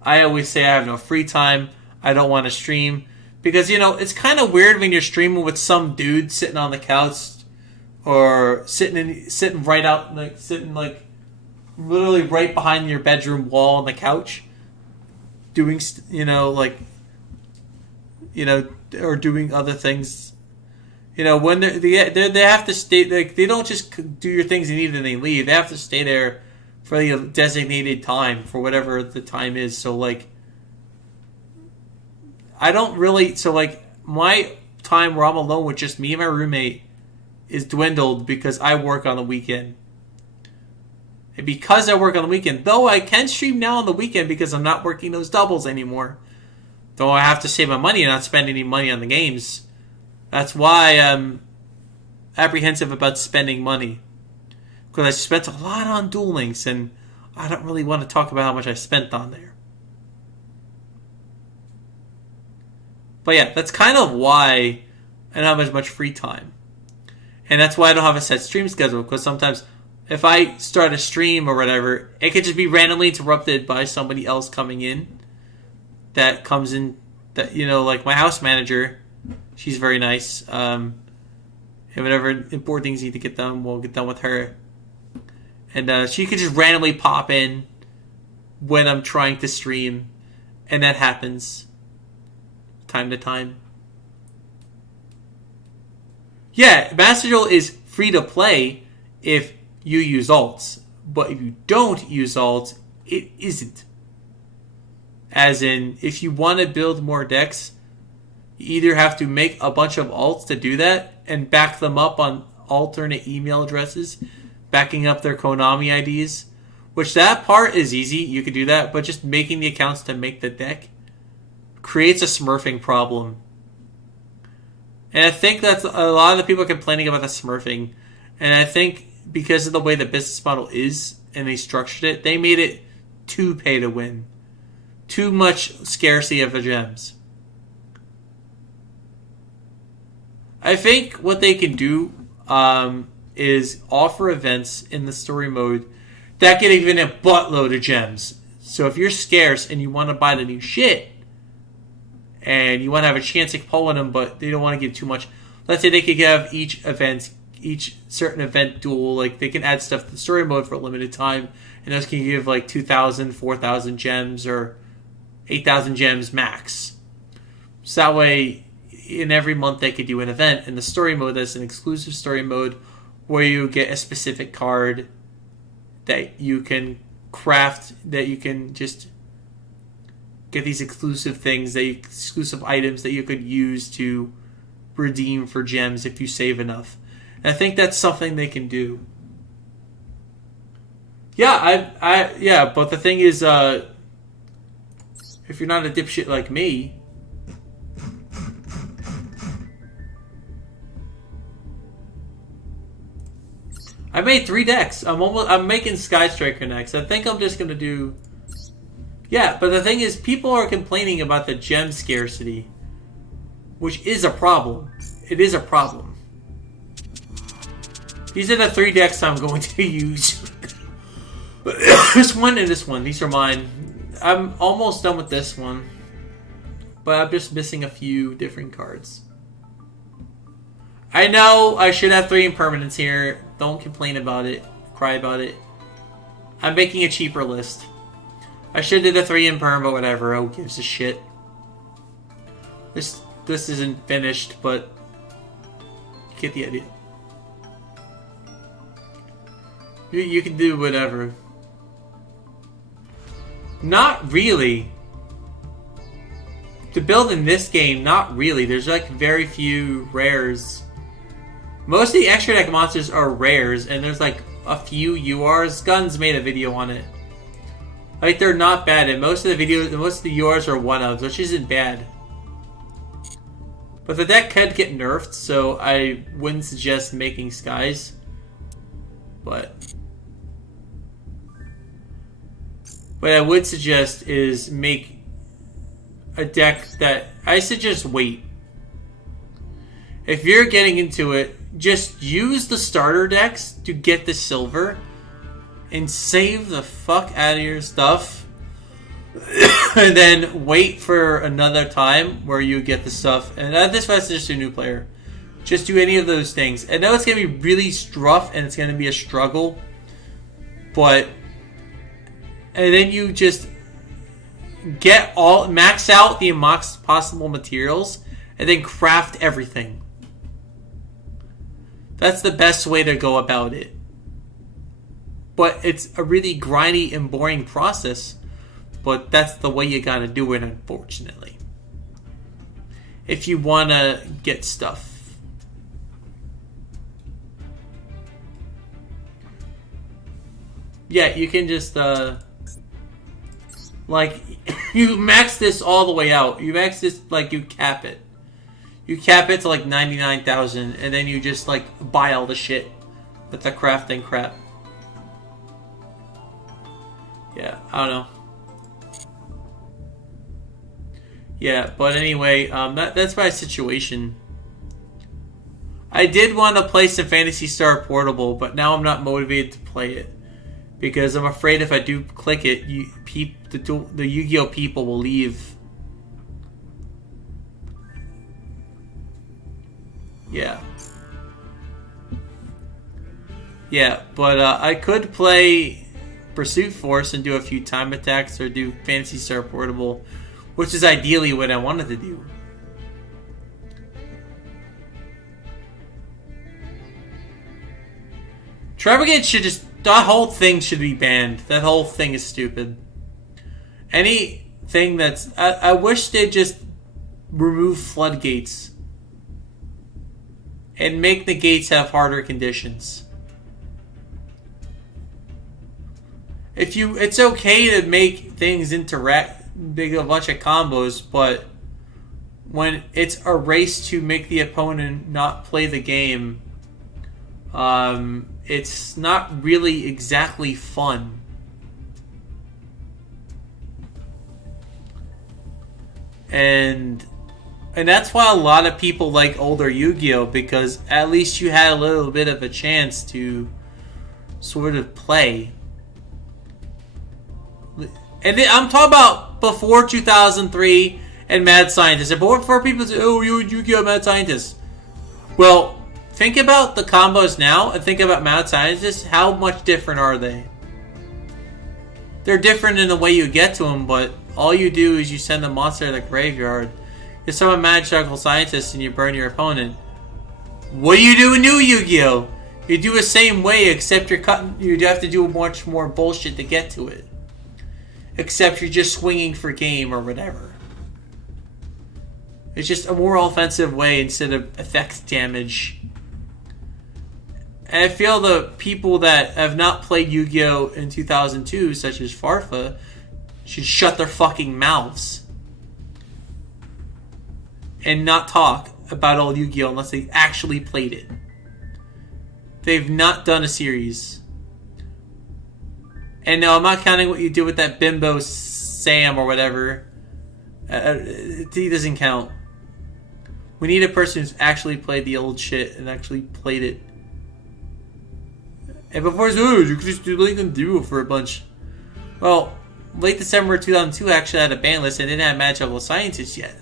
I always say I have no free time. I don't want to stream. Because, it's kind of weird when you're streaming with some dude sitting on the couch or sitting right out, literally right behind your bedroom wall on the couch doing, or doing other things. When they have to stay, they don't just do your things you need and they leave. They have to stay there for the designated time, for whatever the time is. So, I don't really... So, my time where I'm alone with just me and my roommate is dwindled because I work on the weekend. And because I work on the weekend, though I can stream now on the weekend because I'm not working those doubles anymore. Though I have to save my money and not spend any money on the games. That's why I'm apprehensive about spending money. Because I spent a lot on Duel Links, and I don't really want to talk about how much I spent on there. But yeah, that's kind of why I don't have as much free time. And that's why I don't have a set stream schedule, because sometimes if I start a stream or whatever, it could just be randomly interrupted by somebody else coming in. That comes in, that like my house manager... She's very nice. And whatever important things need to get done, we'll get done with her. And she could just randomly pop in when I'm trying to stream. And that happens time to time. Yeah, Master Duel is free to play if you use alts. But if you don't use alts, it isn't. As in, if you want to build more decks... You either have to make a bunch of alts to do that and back them up on alternate email addresses, backing up their Konami IDs, which that part is easy. You could do that, but just making the accounts to make the deck creates a smurfing problem. And I think that's a lot of the people are complaining about the smurfing. And I think because of the way the business model is and they structured it, they made it too pay to win. Too much scarcity of the gems. I think what they can do is offer events in the story mode that get even a buttload of gems. So if you're scarce and you want to buy the new shit, and you want to have a chance at pulling them, but they don't want to give too much. Let's say they could have each certain event duel, like they can add stuff to the story mode for a limited time, and those can give 2,000, 4,000 gems, or 8,000 gems max. So that way... In every month they could do an event in the story mode that's an exclusive story mode where you get a specific card that you can craft, that you can just get these exclusive things, exclusive items that you could use to redeem for gems if you save enough. And I think that's something they can do. Yeah, but the thing is, if you're not a dipshit like me, I made 3 decks. I'm making Sky Striker next. I think I'm just gonna do... Yeah, but the thing is, people are complaining about the gem scarcity, which is a problem. It is a problem. These are the 3 decks I'm going to use. This one and this one. These are mine. I'm almost done with this one, but I'm just missing a few different cards. I know I should have 3 impermanents here. Don't complain about it. Cry about it. I'm making a cheaper list. I should have did a 3 imperm, but whatever. Who gives a shit? This isn't finished, but you get the idea. You can do whatever. Not really. To build in this game, not really. There's very few rares. Most of the extra deck monsters are rares, and there's a few URs. Guns made a video on it. They're not bad, and most of the URs are one-ofs, which isn't bad. But the deck could get nerfed, so I wouldn't suggest making Skies. But what I would suggest is make a deck that... I suggest wait. If you're getting into it, just use the starter decks to get the silver and save the fuck out of your stuff and then wait for another time where you get the stuff. And this was just a new player. Just do any of those things. I know it's going to be really rough and it's going to be a struggle. But... And then you just max out the possible materials and then craft everything. That's the best way to go about it. But it's a really grindy and boring process. But that's the way you gotta do it, unfortunately. If you wanna get stuff. Yeah, you can just, like, you max this all the way out. You max this, like, you cap it. You cap it to, like, 99,000, and then you just, like, buy all the shit with the crafting crap. Yeah, I don't know. Yeah, but anyway, that's my situation. I did want to play some Phantasy Star Portable, but now I'm not motivated to play it. Because I'm afraid if I do click it, the Yu-Gi-Oh! People will leave. Yeah. Yeah, but I could play Pursuit Force and do a few time attacks or do Phantasy Star Portable, which is ideally what I wanted to do. Trevor should just... That whole thing should be banned. That whole thing is stupid. Anything that's... I wish they'd just remove floodgates. And make the gates have harder conditions. It's okay to make things interact... Make a bunch of combos, but... When it's a race to make the opponent not play the game... it's not really exactly fun. And that's why a lot of people like older Yu-Gi-Oh! Because at least you had a little bit of a chance to sort of play. And I'm talking about before 2003 and Mad Scientist. And before people say, oh, Yu-Gi-Oh! Mad Scientist. Well... Think about the combos now and think about Mad Scientists. How much different are they? They're different in the way you get to them, but all you do is you send the monster to the graveyard. You summon Magical Scientist and you burn your opponent. What do you do in New Yu-Gi-Oh? You do the same way, except you have to do much more bullshit to get to it. Except you're just swinging for game or whatever. It's just a more offensive way instead of effects damage. And I feel the people that have not played Yu-Gi-Oh! In 2002, such as Farfa, should shut their fucking mouths. And not talk about old Yu-Gi-Oh! Unless they actually played it. They've not done a series. And no, I'm not counting what you do with that bimbo Sam or whatever. He doesn't count. We need a person who's actually played the old shit and actually played it. And before it's, oh, you could just do Link and Duel for a bunch. Well, late December 2002 actually had a ban list and didn't have Magical Scientists yet.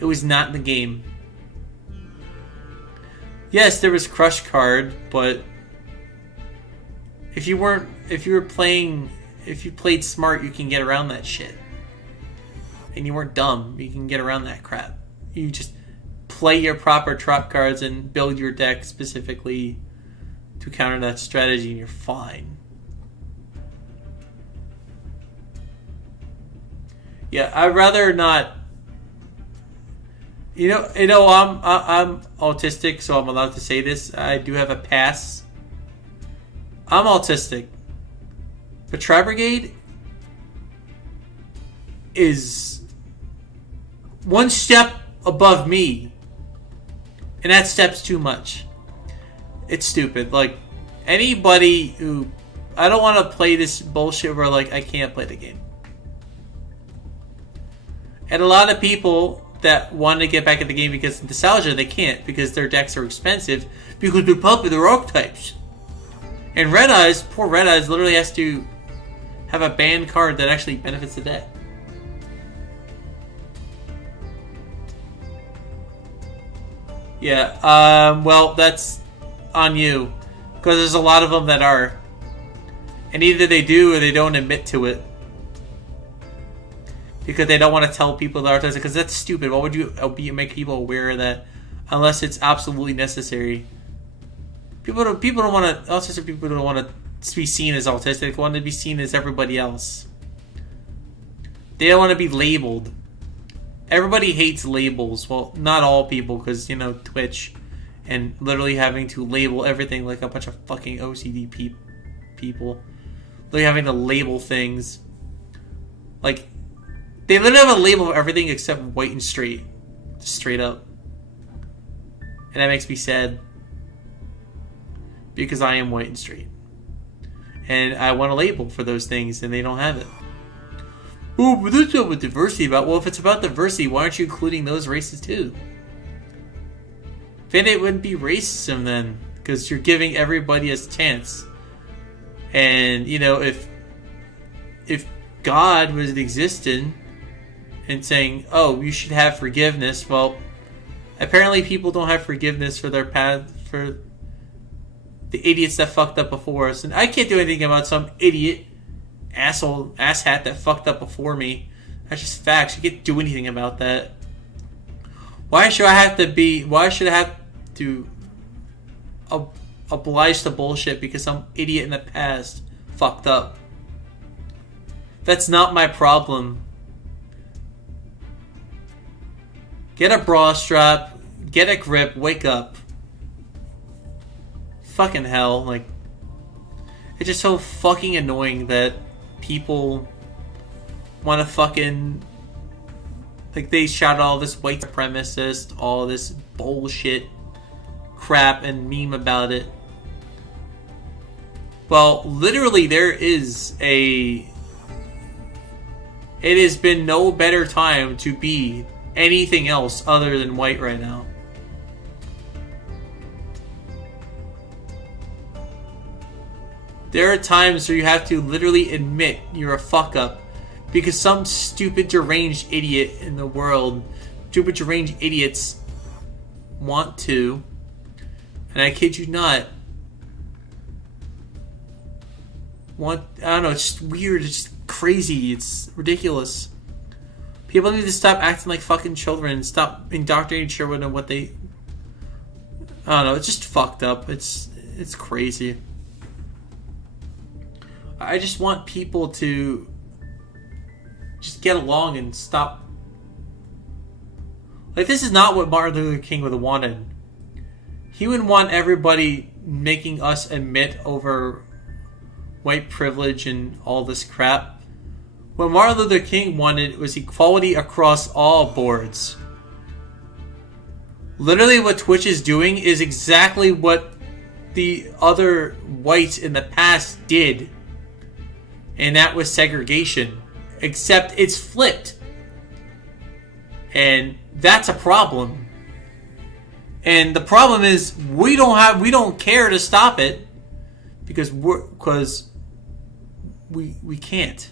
It was not in the game. Yes, there was Crush Card, but if you played smart, you can get around that shit. And you weren't dumb, you can get around that crap. You just play your proper trap cards and build your deck specifically to counter that strategy and you're fine. Yeah, I'd rather not. You know, I'm autistic, so I'm allowed to say this. I do have a pass. I'm autistic, but Tri Brigade is one step above me, and that step's too much. It's stupid. Like, anybody who... I don't want to play this bullshit where, like, I can't play the game. And a lot of people that want to get back in the game because of nostalgia, they can't because their decks are expensive because they're popular archetypes. And Red Eyes, poor Red Eyes, literally has to have a banned card that actually benefits the deck. Yeah, well, that's on you. Because there's a lot of them that are. And either they do or they don't admit to it. Because they don't want to tell people they're autistic. Because that's stupid. Why would you make people aware of that unless it's absolutely necessary? People don't want to... Autistic people don't want to be seen as autistic. They want to be seen as everybody else. They don't want to be labeled. Everybody hates labels. Well, not all people, because, you know, Twitch and literally having to label everything like a bunch of fucking OCD people. Literally having to label things. Like, they literally have a label of everything except white and straight. Just straight up. And that makes me sad. Because I am white and straight. And I want a label for those things, and they don't have it. Oh, but that's not what diversity about. Well, if it's about diversity, why aren't you including those races too? Then it wouldn't be racism then, because you're giving everybody a chance. And you know, if God was existing and saying, "Oh, you should have forgiveness," well, apparently people don't have forgiveness for their past, for the idiots that fucked up before us, and I can't do anything about some idiot. Asshat that fucked up before me. That's just facts. You can't do anything about that. Why should I have to oblige to bullshit because some idiot in the past fucked up? That's not my problem. Get a bra strap, get a grip, wake up. Fucking hell, like, it's just so fucking annoying that people want to fucking, like, they shout all this white supremacist, all this bullshit crap and meme about it. Well, literally it has been no better time to be anything else other than white right now. There are times where you have to literally admit you're a fuck up because some stupid deranged idiot in the world, stupid deranged idiots want to, and I kid you not, I don't know, it's just weird, it's just crazy, it's ridiculous. People need to stop acting like fucking children and stop indoctrinating children on what they, I don't know, it's just fucked up, it's crazy. I just want people to just get along and stop. Like, this is not what Martin Luther King would have wanted. He wouldn't want everybody making us admit over white privilege and all this crap. What Martin Luther King wanted was equality across all boards. Literally what Twitch is doing is exactly what the other whites in the past did. And that was segregation. Except it's flipped. And that's a problem. And the problem is we don't care to stop it because we can't.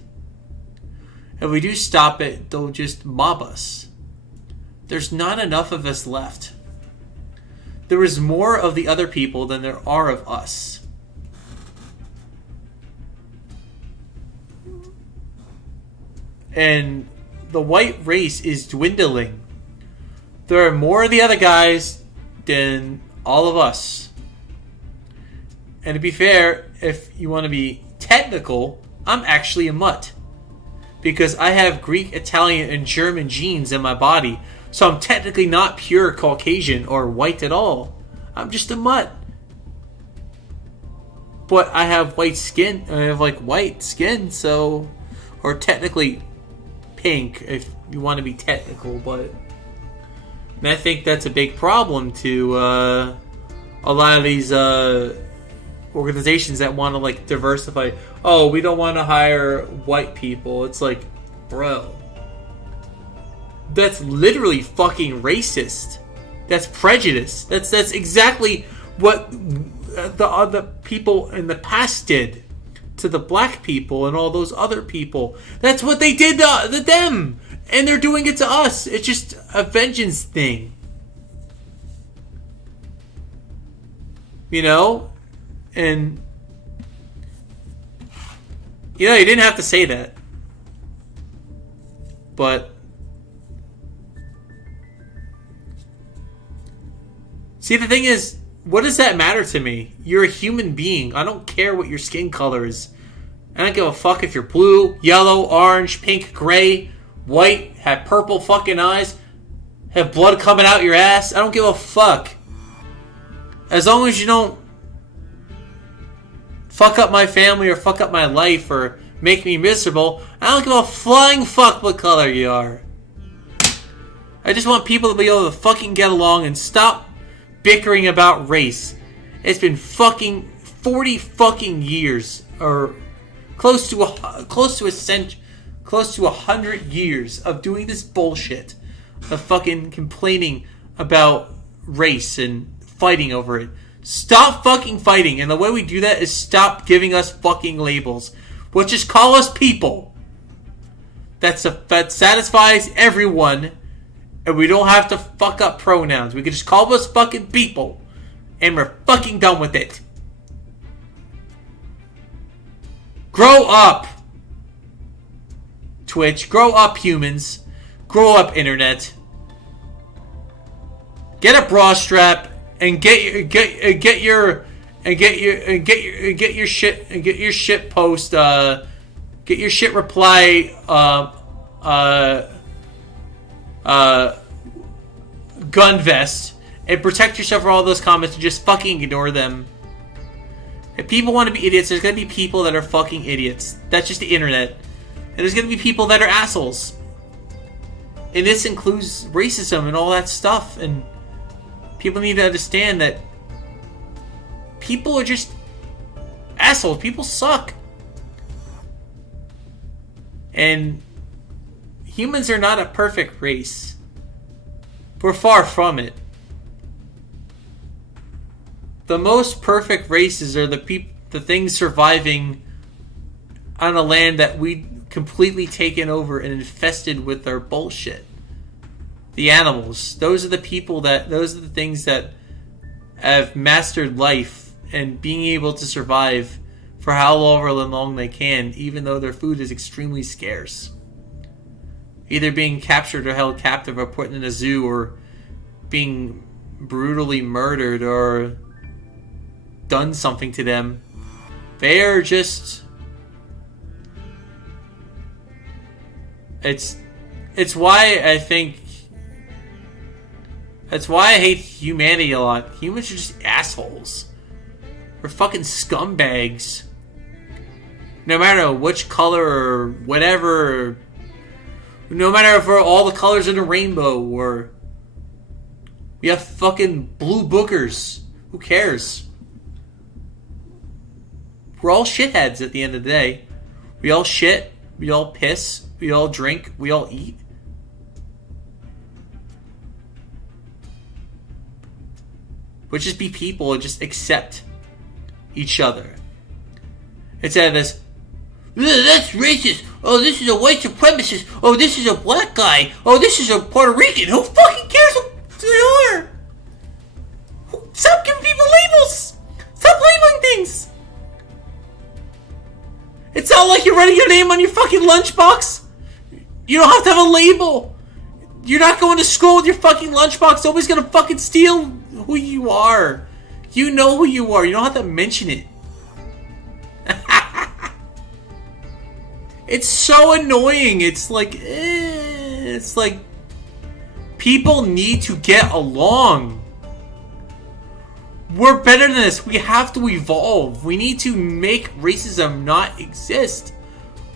If we do stop it, they'll just mob us. There's not enough of us left. There is more of the other people than there are of us. And the white race is dwindling. There are more of the other guys than all of us. And to be fair, if you want to be technical, I'm actually a mutt. Because I have Greek, Italian, and German genes in my body. So I'm technically not pure Caucasian or white at all. I'm just a mutt. But I have white skin. I have like white skin, so... Or technically pink, if you want to be technical, but... And I think that's a big problem to a lot of these organizations that want to like diversify. Oh, we don't want to hire white people. It's like, bro, that's literally fucking racist. That's prejudice. That's exactly what the other people in the past did to the black people and all those other people. That's what they did to them. And they're doing it to us. It's just a vengeance thing. you know? And, you know, you didn't have to say that. But, see, the thing is, what does that matter to me? You're a human being. I don't care what your skin color is. I don't give a fuck if you're blue, yellow, orange, pink, gray, white, have purple fucking eyes, have blood coming out your ass. I don't give a fuck. As long as you don't fuck up my family or fuck up my life or make me miserable, I don't give a flying fuck what color you are. I just want people to be able to fucking get along and stop bickering about race. It's been fucking 40 fucking years, or close to 100 years of doing this bullshit, of fucking complaining about race and fighting over it. Stop fucking fighting, and the way we do that is stop giving us fucking labels. We'll just call us people. That satisfies everyone. And we don't have to fuck up pronouns. We can just call us fucking people. And we're fucking done with it. Grow up. Twitch. Grow up, humans. Grow up, internet. Get a bra strap and get your shit post. Get your shit reply. Gun vest and protect yourself from all those comments and just fucking ignore them. If people want to be idiots, there's gonna be people that are fucking idiots. That's just the internet. And there's gonna be people that are assholes. And this includes racism and all that stuff. And people need to understand that people are just assholes. People suck. And humans are not a perfect race. We're far from it. The most perfect races are the things surviving on a land that we completely taken over and infested with our bullshit. The animals. Those are the things that have mastered life and being able to survive for however long they can, even though their food is extremely scarce. Either being captured or held captive or put in a zoo or being brutally murdered or done something to them. They are just... It's why I think... That's why I hate humanity a lot. Humans are just assholes. We're fucking scumbags. No matter which color or whatever... No matter if we're all the colors in a rainbow or we have fucking blue boogers. Who cares? We're all shitheads at the end of the day. We all shit. We all piss. We all drink. We all eat. We'll just be people and just accept each other. Instead of this, that's racist. Oh, this is a white supremacist. Oh, this is a black guy. Oh, this is a Puerto Rican. Who fucking cares who they are? Stop giving people labels. Stop labeling things. It's not like you're writing your name on your fucking lunchbox. You don't have to have a label. You're not going to school with your fucking lunchbox. Nobody's gonna fucking steal who you are. You know who you are. You don't have to mention it. It's so annoying. It's like people need to get along. We're better than this. We have to evolve. We need to make racism not exist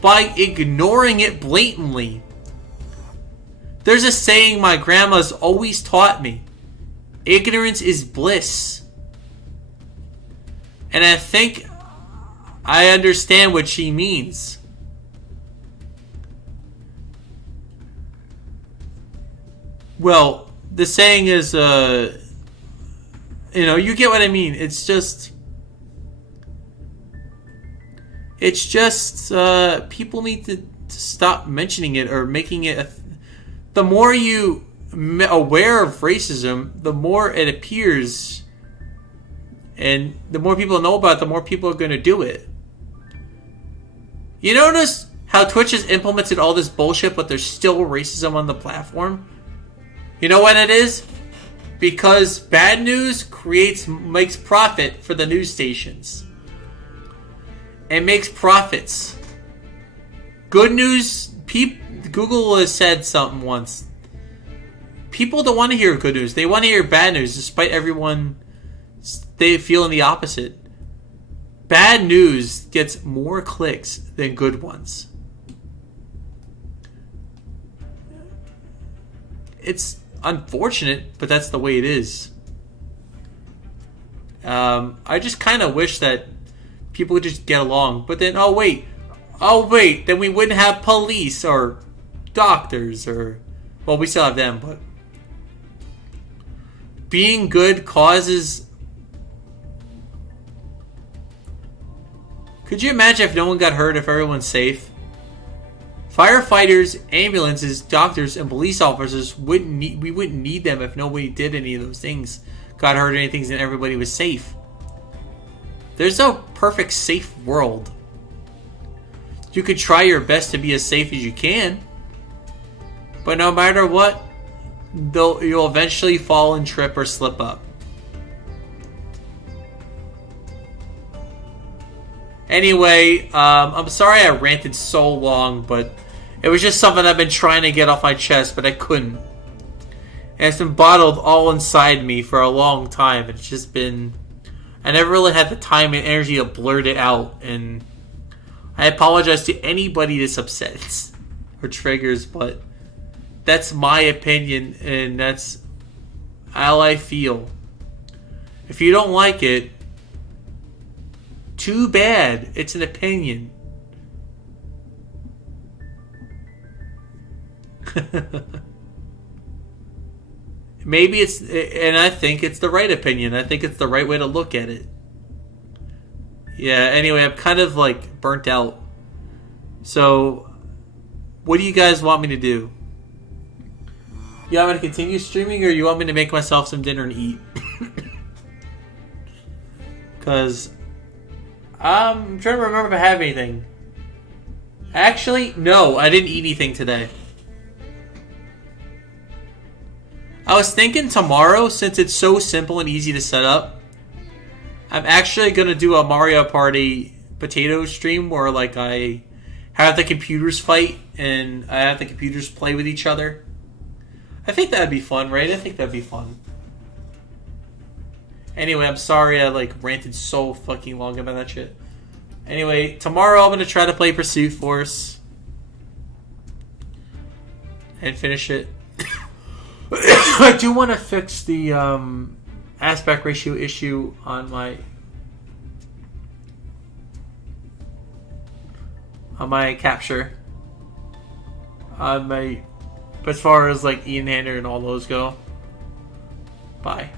by ignoring it blatantly. There's a saying my grandma's always taught me. Ignorance is bliss. And I think I understand what she means. Well, the saying is, you get what I mean. It's just people need to stop mentioning it or making it. The more you aware of racism, the more it appears And the more people know about it, the more people are going to do it. You notice how Twitch has implemented all this bullshit, but there's still racism on the platform? You know what it is? Because bad news makes profit for the news stations. It makes profits. Good news, Google has said something once. People don't want to hear good news. They want to hear bad news, despite everyone they feeling the opposite. Bad news gets more clicks than good ones. It's unfortunate, but that's the way it is. I just kind of wish that people would just get along. But then, oh wait, then we wouldn't have police or doctors or... Well, we still have them, but... Being good causes... Could you imagine if no one got hurt, if everyone's safe? Firefighters, ambulances, doctors, and police officers we wouldn't need them if nobody did any of those things, got hurt or anything, and everybody was safe. There's no perfect safe world. You could try your best to be as safe as you can, but no matter what, you'll eventually fall and trip or slip up. Anyway, I'm sorry I ranted so long, but it was just something I've been trying to get off my chest, but I couldn't. And it's been bottled all inside me for a long time. It's just been... I never really had the time and energy to blurt it out, and I apologize to anybody this upsets or triggers, but that's my opinion, and that's how I feel. If you don't like it, too bad. It's an opinion. Maybe it's, and I think it's the right opinion. I think it's the right way to look at it. Yeah, anyway, I'm kind of like burnt out. So, what do you guys want me to do? You want me to continue streaming, or you want me to make myself some dinner and eat? Because I'm trying to remember if I have anything. Actually, no, I didn't eat anything today. I was thinking tomorrow, since it's so simple and easy to set up, I'm actually going to do a Mario Party potato stream where like I have the computers fight and I have the computers play with each other. I think that'd be fun, right? I think that'd be fun. Anyway, I'm sorry I like ranted so fucking long about that shit. Anyway, tomorrow I'm going to try to play Pursuit Force and finish it. I do want to fix the aspect ratio issue on my capture. As far as like Ian Hander and all those go. Bye.